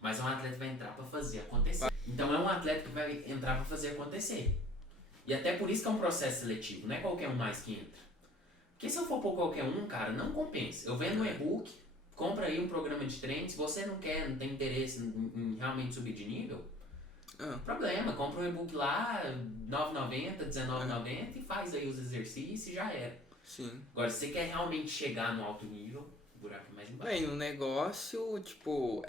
mas é um atleta que vai entrar pra fazer acontecer. Então é um atleta que vai entrar pra fazer acontecer. E até por isso que é um processo seletivo, não é qualquer um mais que entra. Porque se eu for por qualquer um, cara, não compensa. Eu vendo um e-book, compra aí um programa de treino, se você não quer, não tem interesse em realmente subir de nível, problema, compra um e-book lá, R$ 9,90, R$19,90 e faz aí os exercícios e já era. Sim. Agora, se você quer realmente chegar no alto nível, o buraco é mais embaixo. Bem, no negócio, tipo,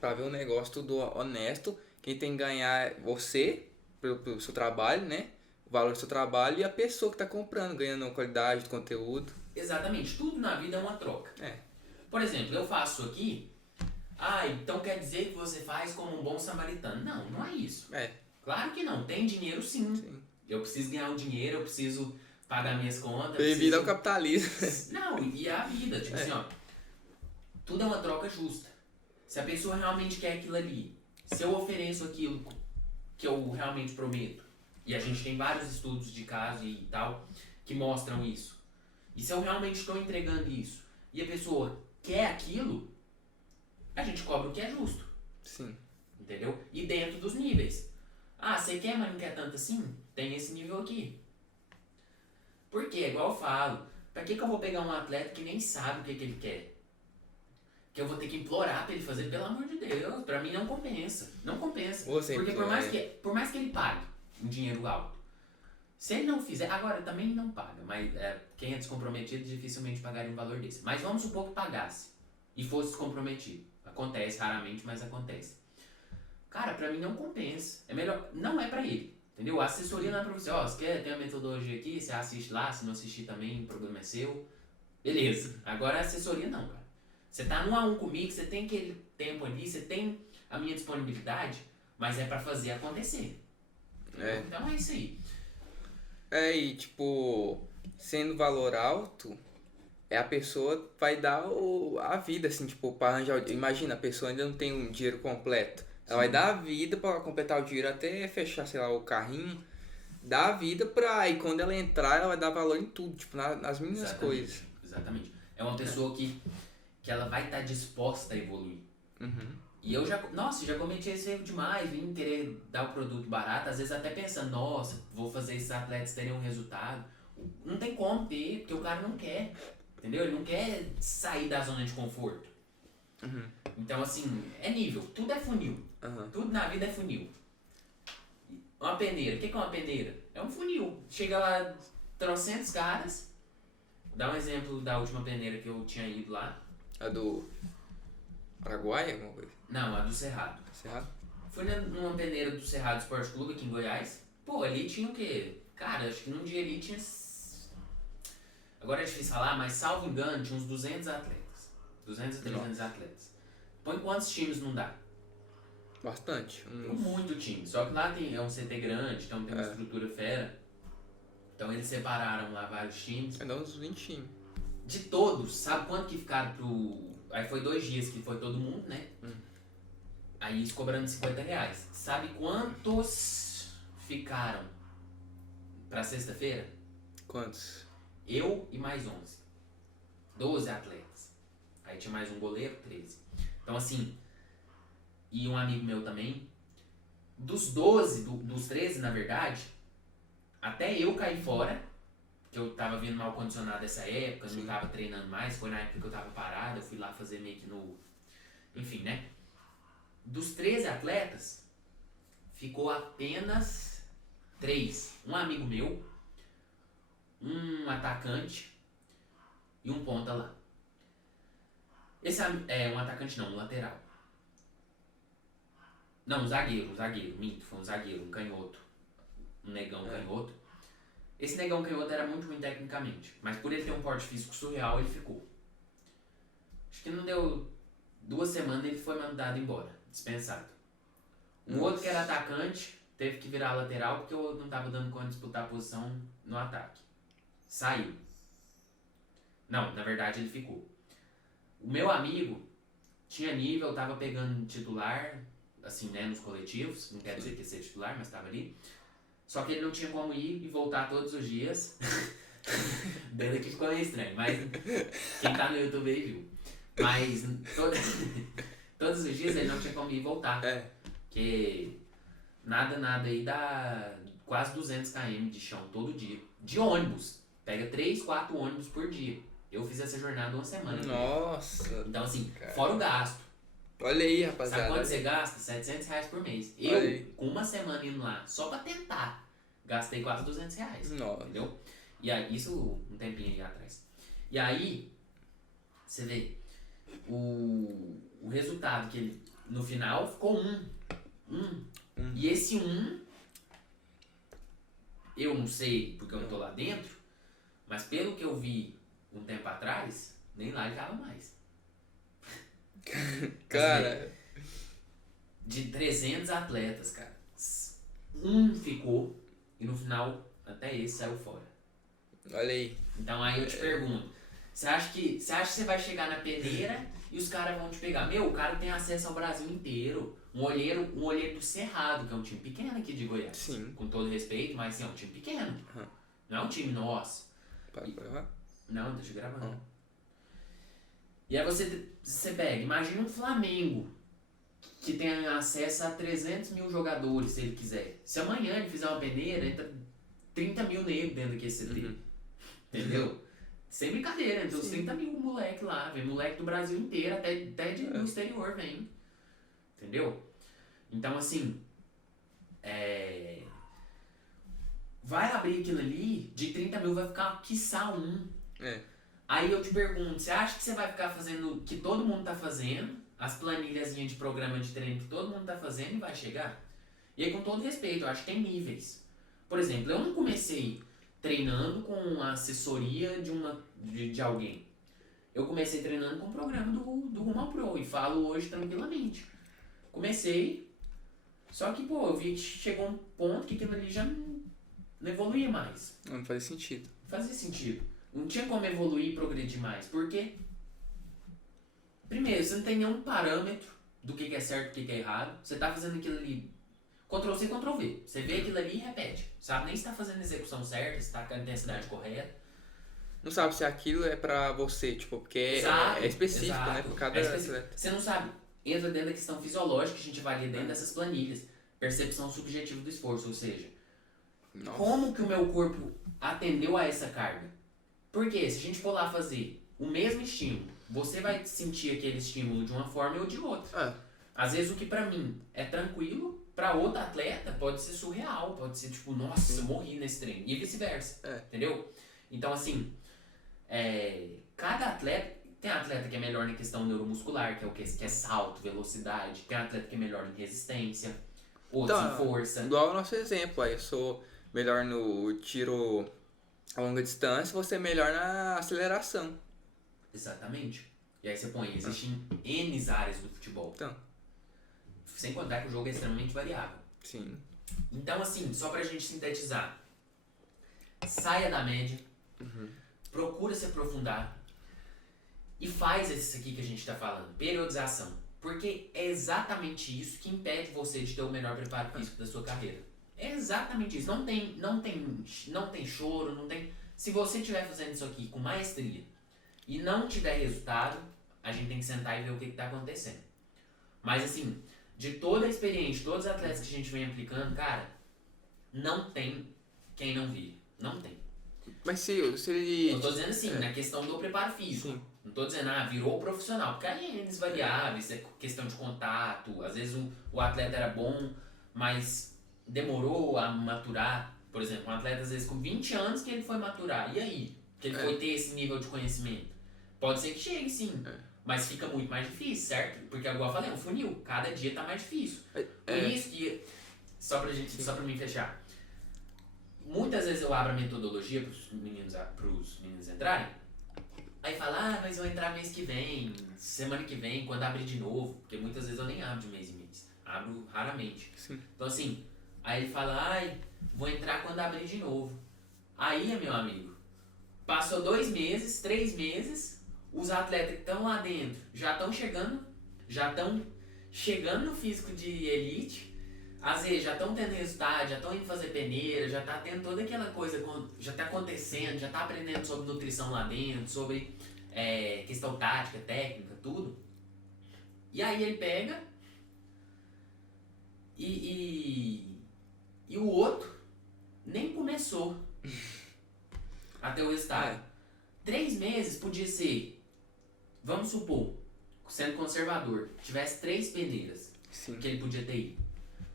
pra ver um negócio tudo honesto, quem tem que ganhar é você, pelo seu trabalho, né? O valor do seu trabalho e a pessoa que tá comprando, ganhando qualidade do conteúdo. Exatamente, tudo na vida é uma troca. É. Por exemplo, eu faço aqui, então quer dizer que você faz como um bom samaritano. Não, não é isso. Claro que não, tem dinheiro sim. Eu preciso ganhar um dinheiro, eu preciso pagar minhas contas. Devido ao capitalismo. Não, e é a vida, tipo assim, ó. Tudo é uma troca justa. Se a pessoa realmente quer aquilo ali, se eu ofereço aquilo que eu realmente prometo, e a gente tem vários estudos de caso e tal, que mostram isso. E se eu realmente estou entregando isso, e a pessoa quer aquilo, a gente cobra o que é justo. Sim. Entendeu? E dentro dos níveis. Você quer, mas não quer tanto assim? Tem esse nível aqui. Por quê? Igual eu falo. Pra que eu vou pegar um atleta que nem sabe o que ele quer? Que eu vou ter que implorar pra ele fazer, pelo amor de Deus. Pra mim não compensa. Não compensa. Porque por mais que ele pague um dinheiro alto, se ele não fizer, agora também não paga, mas quem é descomprometido dificilmente pagaria um valor desse. Mas vamos supor que pagasse e fosse descomprometido. Acontece raramente, mas acontece. Cara, pra mim não compensa. É melhor, não é pra ele. Entendeu? A assessoria não é pra você. Você quer ter a metodologia aqui, você assiste lá, se não assistir também, o problema é seu. Beleza. Agora a assessoria não, cara. Você tá 1-1 comigo, você tem aquele tempo ali, você tem a minha disponibilidade, mas é pra fazer acontecer. Então é isso aí. E tipo, sendo valor alto, a pessoa vai dar a vida, assim, tipo, pra arranjar. Imagina, a pessoa ainda não tem um dinheiro completo. Ela vai dar a vida pra completar o dinheiro até fechar, sei lá, o carrinho. Dar a vida pra. E quando ela entrar, ela vai dar valor em tudo, tipo, nas mínimas coisas. Exatamente. É uma pessoa que ela vai estar disposta a evoluir. E eu já cometi esse erro demais, vim querer dar o produto barato, às vezes até pensando, nossa, vou fazer esses atletas terem um resultado. Não tem como ter, porque o cara não quer, entendeu? Ele não quer sair da zona de conforto. Então, assim, é nível, tudo é funil. Tudo na vida é funil. Uma peneira, o que é uma peneira? É um funil. Chega lá, trocentos caras. Dá um exemplo da última peneira que eu tinha ido lá. A do Paraguai, alguma coisa? Não, a do Cerrado. Cerrado? Fui numa peneira do Cerrado Esporte Clube aqui em Goiás. Pô, ali tinha o quê? Cara, acho que num dia ali tinha... Agora é difícil falar, mas salvo engano, tinha uns 200 atletas. 200 a 300 atletas. Põe quantos times não dá? Bastante. Tem muito time. Só que lá é um CT grande, então tem uma estrutura fera. Então eles separaram lá vários times. Dá uns 20 times. De todos, sabe quanto que ficaram pro... Aí foi 2 dias que foi todo mundo, né? Aí eles cobrando R$50. Sabe quantos ficaram pra sexta-feira? Quantos? Eu e mais 11. 12 atletas. Aí tinha mais um goleiro, 13. Então assim, e um amigo meu também. Dos 12, dos 13 na verdade, até eu caí fora, que eu tava vindo mal condicionado essa época, não tava treinando mais, foi na época que eu tava parado, eu fui lá fazer meio que no... Enfim, né? Dos 13 atletas, ficou apenas 3. Um amigo meu, um atacante e um ponta lá. Esse um atacante não, um lateral. Não, um zagueiro, minto, foi um zagueiro, um canhoto. Um negão canhoto. Esse negão canhoto era muito ruim tecnicamente, mas por ele ter um porte físico surreal, ele ficou. Acho que não deu 2 semanas, ele foi mandado embora, dispensado. Um outro que era atacante, teve que virar lateral porque eu não tava dando conta de disputar a posição no ataque. Saiu. Não, na verdade ele ficou. O meu amigo tinha nível, tava pegando titular, assim, né, nos coletivos, não quer dizer que ia ser titular, mas tava ali. Só que ele não tinha como ir e voltar todos os dias. Dentro aqui ficou meio estranho, mas quem tá no YouTube aí viu. Mas todos os dias ele não tinha como ir e voltar. Porque nada aí dá quase 200 km de chão todo dia. De ônibus. Pega 3, 4 ônibus por dia. Eu fiz essa jornada uma semana. Nossa. Então assim, cara. Fora o gasto. Olha aí, rapaziada. Sabe quanto você gasta? R$700 por mês. Com uma semana indo lá, só pra tentar, gastei quase R$200. Nossa. Entendeu? E aí, isso um tempinho aí atrás. E aí, você vê, o resultado que ele, no final, ficou E esse eu não sei porque eu não tô lá dentro, mas pelo que eu vi um tempo atrás, nem lá ele tava mais. Cara, de 300 atletas, cara, ficou e no final até esse saiu fora. olha aí. Então aí eu te pergunto, você acha que você vai chegar na peneira e os caras vão te pegar? Meu, o cara tem acesso ao Brasil inteiro. Um olheiro do Cerrado, que é um time pequeno aqui de Goiás. Sim. Com todo respeito, mas assim, é um time pequeno. Não é um time nosso. Pode gravar? Não, deixa eu gravar. E aí você pega, imagina um Flamengo que tem acesso a 300 mil jogadores, se ele quiser. Se amanhã ele fizer uma peneira, entra 30 mil negros dentro daquele CT. Entendeu? Sem brincadeira, entra uns 30 mil moleque lá, vem moleque do Brasil inteiro, até do exterior vem. Entendeu? Então assim, vai abrir aquilo ali, de 30 mil vai ficar quiçá Aí eu te pergunto, você acha que você vai ficar fazendo o que todo mundo tá fazendo, as planilhazinhas de programa de treino que todo mundo tá fazendo e vai chegar? E aí, com todo respeito, eu acho que tem níveis. Por exemplo, eu não comecei treinando com a assessoria de alguém. Eu comecei treinando com o programa do Rumo ao Pro e falo hoje tranquilamente. Comecei, só que, eu vi que chegou um ponto que aquilo ali já não evoluía mais. Não faz sentido. Fazia sentido. Não tinha como evoluir e progredir mais. Por quê? Primeiro, você não tem nenhum parâmetro do que é certo e o que é errado. Você tá fazendo aquilo ali, Ctrl-C, Ctrl-V. Você vê aquilo ali e repete. Sabe nem se tá fazendo a execução certa, se tá com a intensidade correta. Não sabe se aquilo é pra você, tipo, porque é específico, né? Por cada atleta. Você não sabe. Entra dentro da questão fisiológica que a gente avalia dentro dessas planilhas. Percepção subjetiva do esforço, ou seja, como que o meu corpo atendeu a essa carga? Porque se a gente for lá fazer o mesmo estímulo, você vai sentir aquele estímulo de uma forma ou de outra. Às vezes o que pra mim é tranquilo, pra outro atleta pode ser surreal, pode ser tipo, nossa, eu morri nesse treino. E vice-versa, entendeu? Então assim, cada atleta, tem atleta que é melhor na questão neuromuscular, que é o que é salto, velocidade, tem atleta que é melhor em resistência, outros em força. Igual o nosso exemplo, aí eu sou melhor no tiro a longa distância, você é melhor na aceleração. Exatamente. E aí você põe, existem N áreas do futebol. Então. Sem contar que o jogo é extremamente variável. Sim. Então assim, só pra gente sintetizar. Saia da média. Procura se aprofundar. E faz isso aqui que a gente tá falando. Periodização. Porque é exatamente isso que impede você de ter o melhor preparo físico da sua carreira. É exatamente isso. Não tem choro, não tem... Se você estiver fazendo isso aqui com maestria e não tiver resultado, a gente tem que sentar e ver o que está acontecendo. Mas assim, de toda a experiência, todos os atletas que a gente vem aplicando, cara, não tem quem não vire. Não tem. Mas se ele... Eu tô dizendo assim, na questão do preparo físico. Sim. Não tô dizendo, virou profissional. Porque aí é N variáveis, é questão de contato. Às vezes o atleta era bom, mas demorou a maturar. Por exemplo, um atleta às vezes com 20 anos que ele foi maturar. E aí? Que ele foi ter esse nível de conhecimento. Pode ser que chegue, sim. Mas fica muito mais difícil, certo? Porque, igual eu falei, é um funil. Cada dia tá mais difícil. Por isso que... Só pra mim fechar. Muitas vezes eu abro a metodologia pros meninos entrarem. Aí fala, mas eu vou entrar mês que vem, semana que vem, quando abrir de novo. Porque muitas vezes eu nem abro de mês em mês. Abro raramente. Sim. Então assim, aí ele fala, vou entrar quando abrir de novo. Aí, meu amigo, passou 2 meses, 3 meses, os atletas que estão lá dentro já estão chegando no físico de elite. às vezes já estão tendo resultado, já estão indo fazer peneira, já tá tendo toda aquela coisa, já tá acontecendo, já tá aprendendo sobre nutrição lá dentro, sobre questão tática, técnica, tudo. E aí ele pega e o outro nem começou a ter o resultado. 3 meses podia ser, vamos supor, sendo conservador, tivesse 3 peneiras que ele podia ter ido.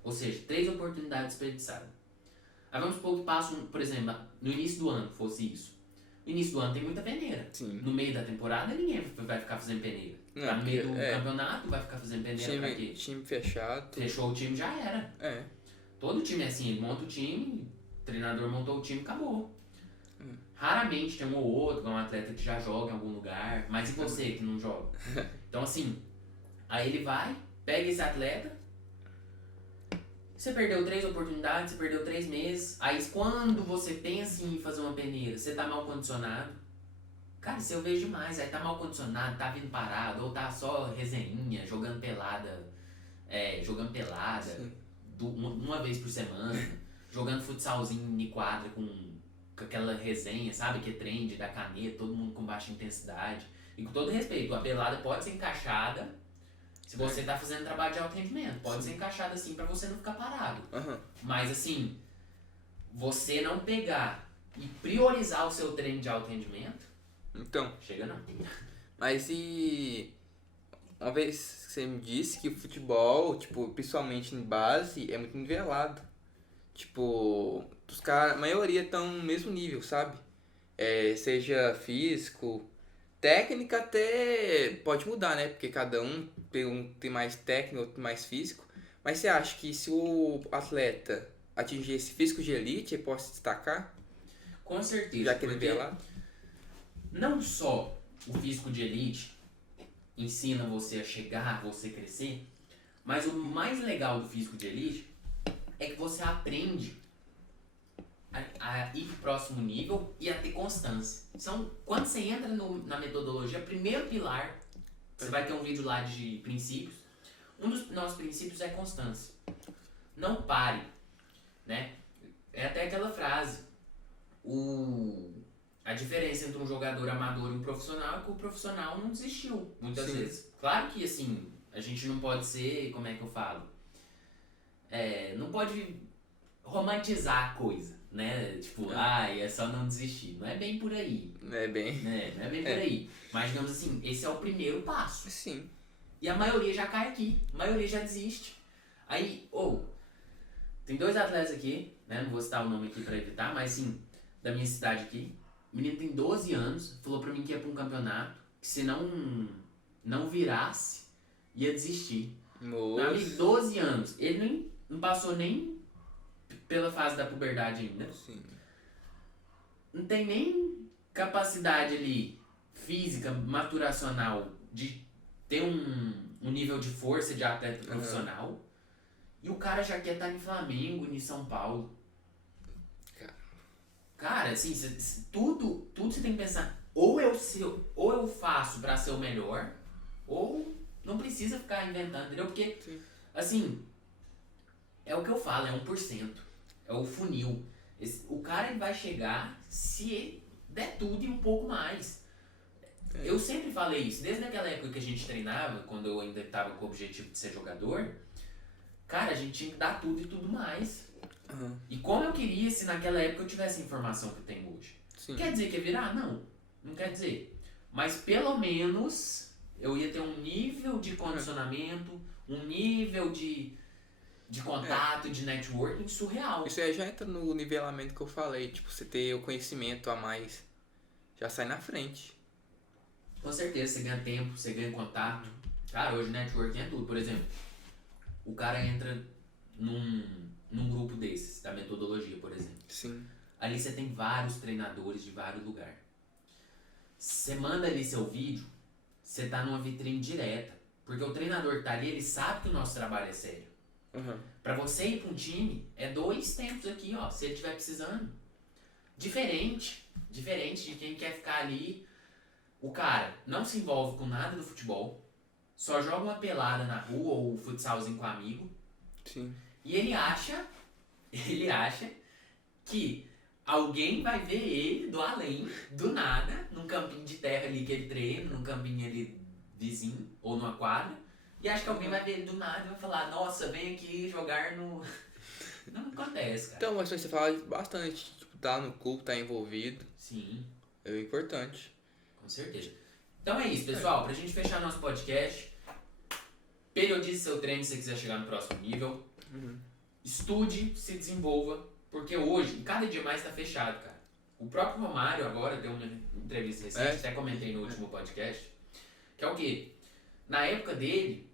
Ou seja, 3 oportunidades desperdiçadas. Aí vamos supor que passa, por exemplo, no início do ano fosse isso. No início do ano tem muita peneira. Sim. No meio da temporada ninguém vai ficar fazendo peneira. Não, tá no meio do campeonato vai ficar fazendo peneira pra quê? Time fechado. Fechou o time, já era. Todo time é assim, ele monta o time, o treinador montou o time, acabou. Raramente tem um ou outro, um atleta que já joga em algum lugar, mas e você que não joga? Então assim, aí ele vai, pega esse atleta, você perdeu 3 oportunidades, você perdeu 3 meses, aí quando você pensa em fazer uma peneira, você tá mal condicionado. Cara, isso eu vejo demais, aí tá mal condicionado, tá vindo parado, ou tá só resenhinha, jogando pelada, uma vez por semana, jogando futsalzinho em quadra com aquela resenha, sabe, que é trend da caneta, todo mundo com baixa intensidade. E com todo respeito, a pelada pode ser encaixada se você tá fazendo trabalho de alto rendimento, pode ser encaixada assim pra você não ficar parado. Mas assim, você não pegar e priorizar o seu treino de alto rendimento, então, chega não. Mas e uma vez você me disse que o futebol, tipo, principalmente em base, é muito nivelado. Tipo, os caras, a maioria estão no mesmo nível, sabe? Seja físico, técnica até pode mudar, né? Porque cada um tem mais técnico, outro mais físico. Mas você acha que se o atleta atingir esse físico de elite, ele pode se destacar? Com certeza. Já que ele vê lá? Não só o físico de elite ensina você a chegar, você crescer, mas o mais legal do físico de elite é que você aprende a ir pro próximo nível e a ter constância. Quando você entra na metodologia, primeiro pilar, você vai ter um vídeo lá de princípios. Um dos nossos princípios é constância. Não pare, né? É até aquela frase. A diferença entre um jogador amador e um profissional é que o profissional não desistiu, muitas vezes. Claro que, assim, a gente não pode ser, como é que eu falo? Não pode romantizar a coisa, né? Tipo, é só não desistir. Não é bem por aí. Não é bem por aí. Mas, digamos assim, esse é o primeiro passo. Sim. E a maioria já cai aqui. A maioria já desiste. Aí, tem 2 atletas aqui, né? Não vou citar o nome aqui pra evitar, mas, assim, da minha cidade aqui. O menino tem 12 anos, falou pra mim que ia pra um campeonato, que se não virasse, ia desistir. Meu amigo, 12 anos. Ele não passou nem pela fase da puberdade ainda. Sim. Não tem nem capacidade ali, física, maturacional, de ter um nível de força de atleta profissional. E o cara já quer estar em Flamengo, em São Paulo. Cara, assim, tudo você tem que pensar, ou eu faço pra ser o melhor, ou não precisa ficar inventando, entendeu? Porque, assim, é o que eu falo, é 1%. É o funil. O cara ele vai chegar se der tudo e um pouco mais. Eu sempre falei isso, desde aquela época que a gente treinava, quando eu ainda estava com o objetivo de ser jogador, cara, a gente tinha que dar tudo e tudo mais. E como eu queria se naquela época eu tivesse a informação que eu tenho hoje. Sim. Quer dizer que ia virar? Não quer dizer. Mas pelo menos eu ia ter um nível de condicionamento, um nível de contato, de networking surreal. Isso aí já entra no nivelamento que eu falei, tipo, você ter o conhecimento a mais, já sai na frente. Com certeza, você ganha tempo, você ganha contato. Cara, hoje networking é tudo. Por exemplo, o cara entra num grupo desses, da metodologia, por exemplo. Sim. Ali você tem vários treinadores de vários lugares. Você manda ali seu vídeo, você tá numa vitrine direta. Porque o treinador que tá ali, ele sabe que o nosso trabalho é sério. Pra você ir pra um time, é 2 tempos aqui, ó, se ele estiver precisando. Diferente de quem quer ficar ali. O cara não se envolve com nada do futebol, só joga uma pelada na rua ou futsalzinho com amigo. Sim. E ele acha que alguém vai ver ele do além, do nada, num campinho de terra ali que ele treina, num campinho ali vizinho, ou numa quadra, e acha que alguém vai ver ele do nada e vai falar, nossa, vem aqui jogar no... Não acontece, cara. Então, mas você fala bastante, tipo, tá no clube, tá envolvido, Sim, é importante. com certeza. Então é isso, pessoal. Pra gente fechar nosso podcast, periodize seu treino se você quiser chegar no próximo nível. Estude, se desenvolva, porque hoje, cada dia mais tá fechado, cara. O próprio Romário agora deu uma entrevista recente, até comentei no último podcast, que é o quê? Na época dele,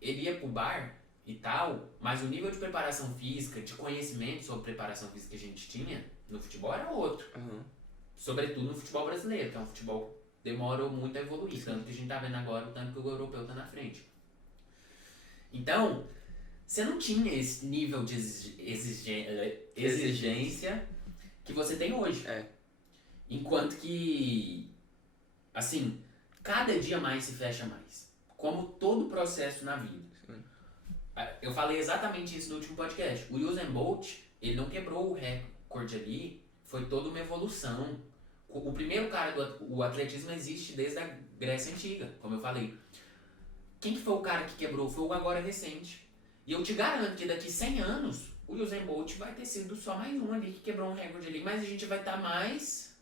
ele ia pro bar e tal, mas o nível de preparação física, de conhecimento sobre preparação física que a gente tinha no futebol era outro. Sobretudo no futebol brasileiro, que é um futebol que demorou muito a evoluir. Tanto que a gente tá vendo agora o tanto que o europeu tá na frente. Então, você não tinha esse nível de exigência que você tem hoje. Enquanto que, assim, cada dia mais se fecha mais. Como todo processo na vida. Eu falei exatamente isso no último podcast. O Usain Bolt, ele não quebrou o recorde ali, foi toda uma evolução. O primeiro cara o atletismo existe desde a Grécia Antiga, como eu falei. Quem que foi o cara que quebrou? Foi o agora recente. E eu te garanto que daqui 100 anos, o Usain Bolt vai ter sido só mais um ali que quebrou um recorde ali, mas a gente vai estar mais...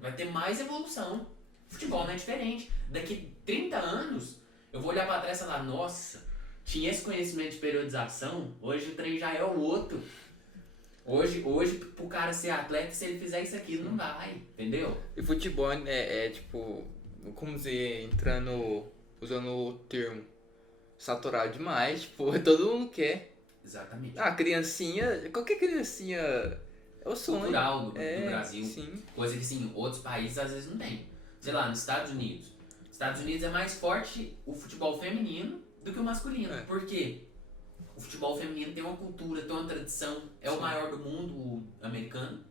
Vai ter mais evolução. Futebol não é diferente. Daqui 30 anos, eu vou olhar pra trás e falar, nossa, tinha esse conhecimento de periodização, hoje o trem já é o outro. Hoje, pro cara ser atleta, se ele fizer isso aqui, não vai, entendeu? E futebol é tipo, como dizer, usando o termo, saturado demais, tipo, todo mundo quer. Exatamente. Qualquer criancinha é o sonho. Cultural do Brasil. Sim. Coisa que, sim, outros países às vezes não tem. Sei lá, nos Estados Unidos. Nos Estados Unidos é mais forte o futebol feminino do que o masculino. Por quê? O futebol feminino tem uma cultura, tem uma tradição, é o maior do mundo, o americano.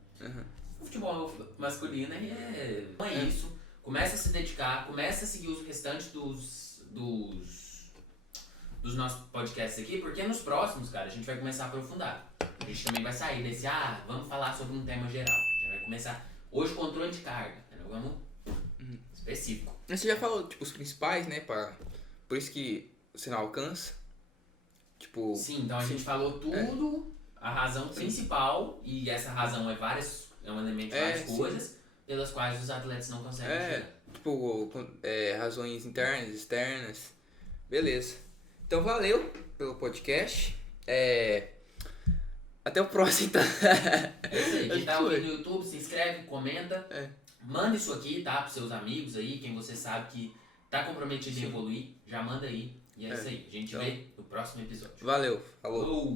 O futebol masculino é isso. Começa a se dedicar, começa a seguir os restantes dos nossos podcasts aqui, porque nos próximos, cara, a gente vai começar a aprofundar. A gente também vai sair desse, vamos falar sobre um tema geral. A gente vai começar, hoje, controle de carga, entendeu? Vamos específico. Mas você já falou, tipo, os principais, né, por isso que você não alcança. Tipo, sim, então a gente falou tudo, a razão principal, e essa razão é um elemento de várias coisas, pelas quais os atletas não conseguem chegar. Tipo, razões internas, externas. Beleza. Então valeu pelo podcast. Até o próximo, então. É isso aí. Quem tá ouvindo no YouTube, se inscreve, comenta. Manda isso aqui, tá? Pros seus amigos aí, quem você sabe que tá comprometido em evoluir, já manda aí. E é isso aí. A gente vê no próximo episódio. Valeu. Falou.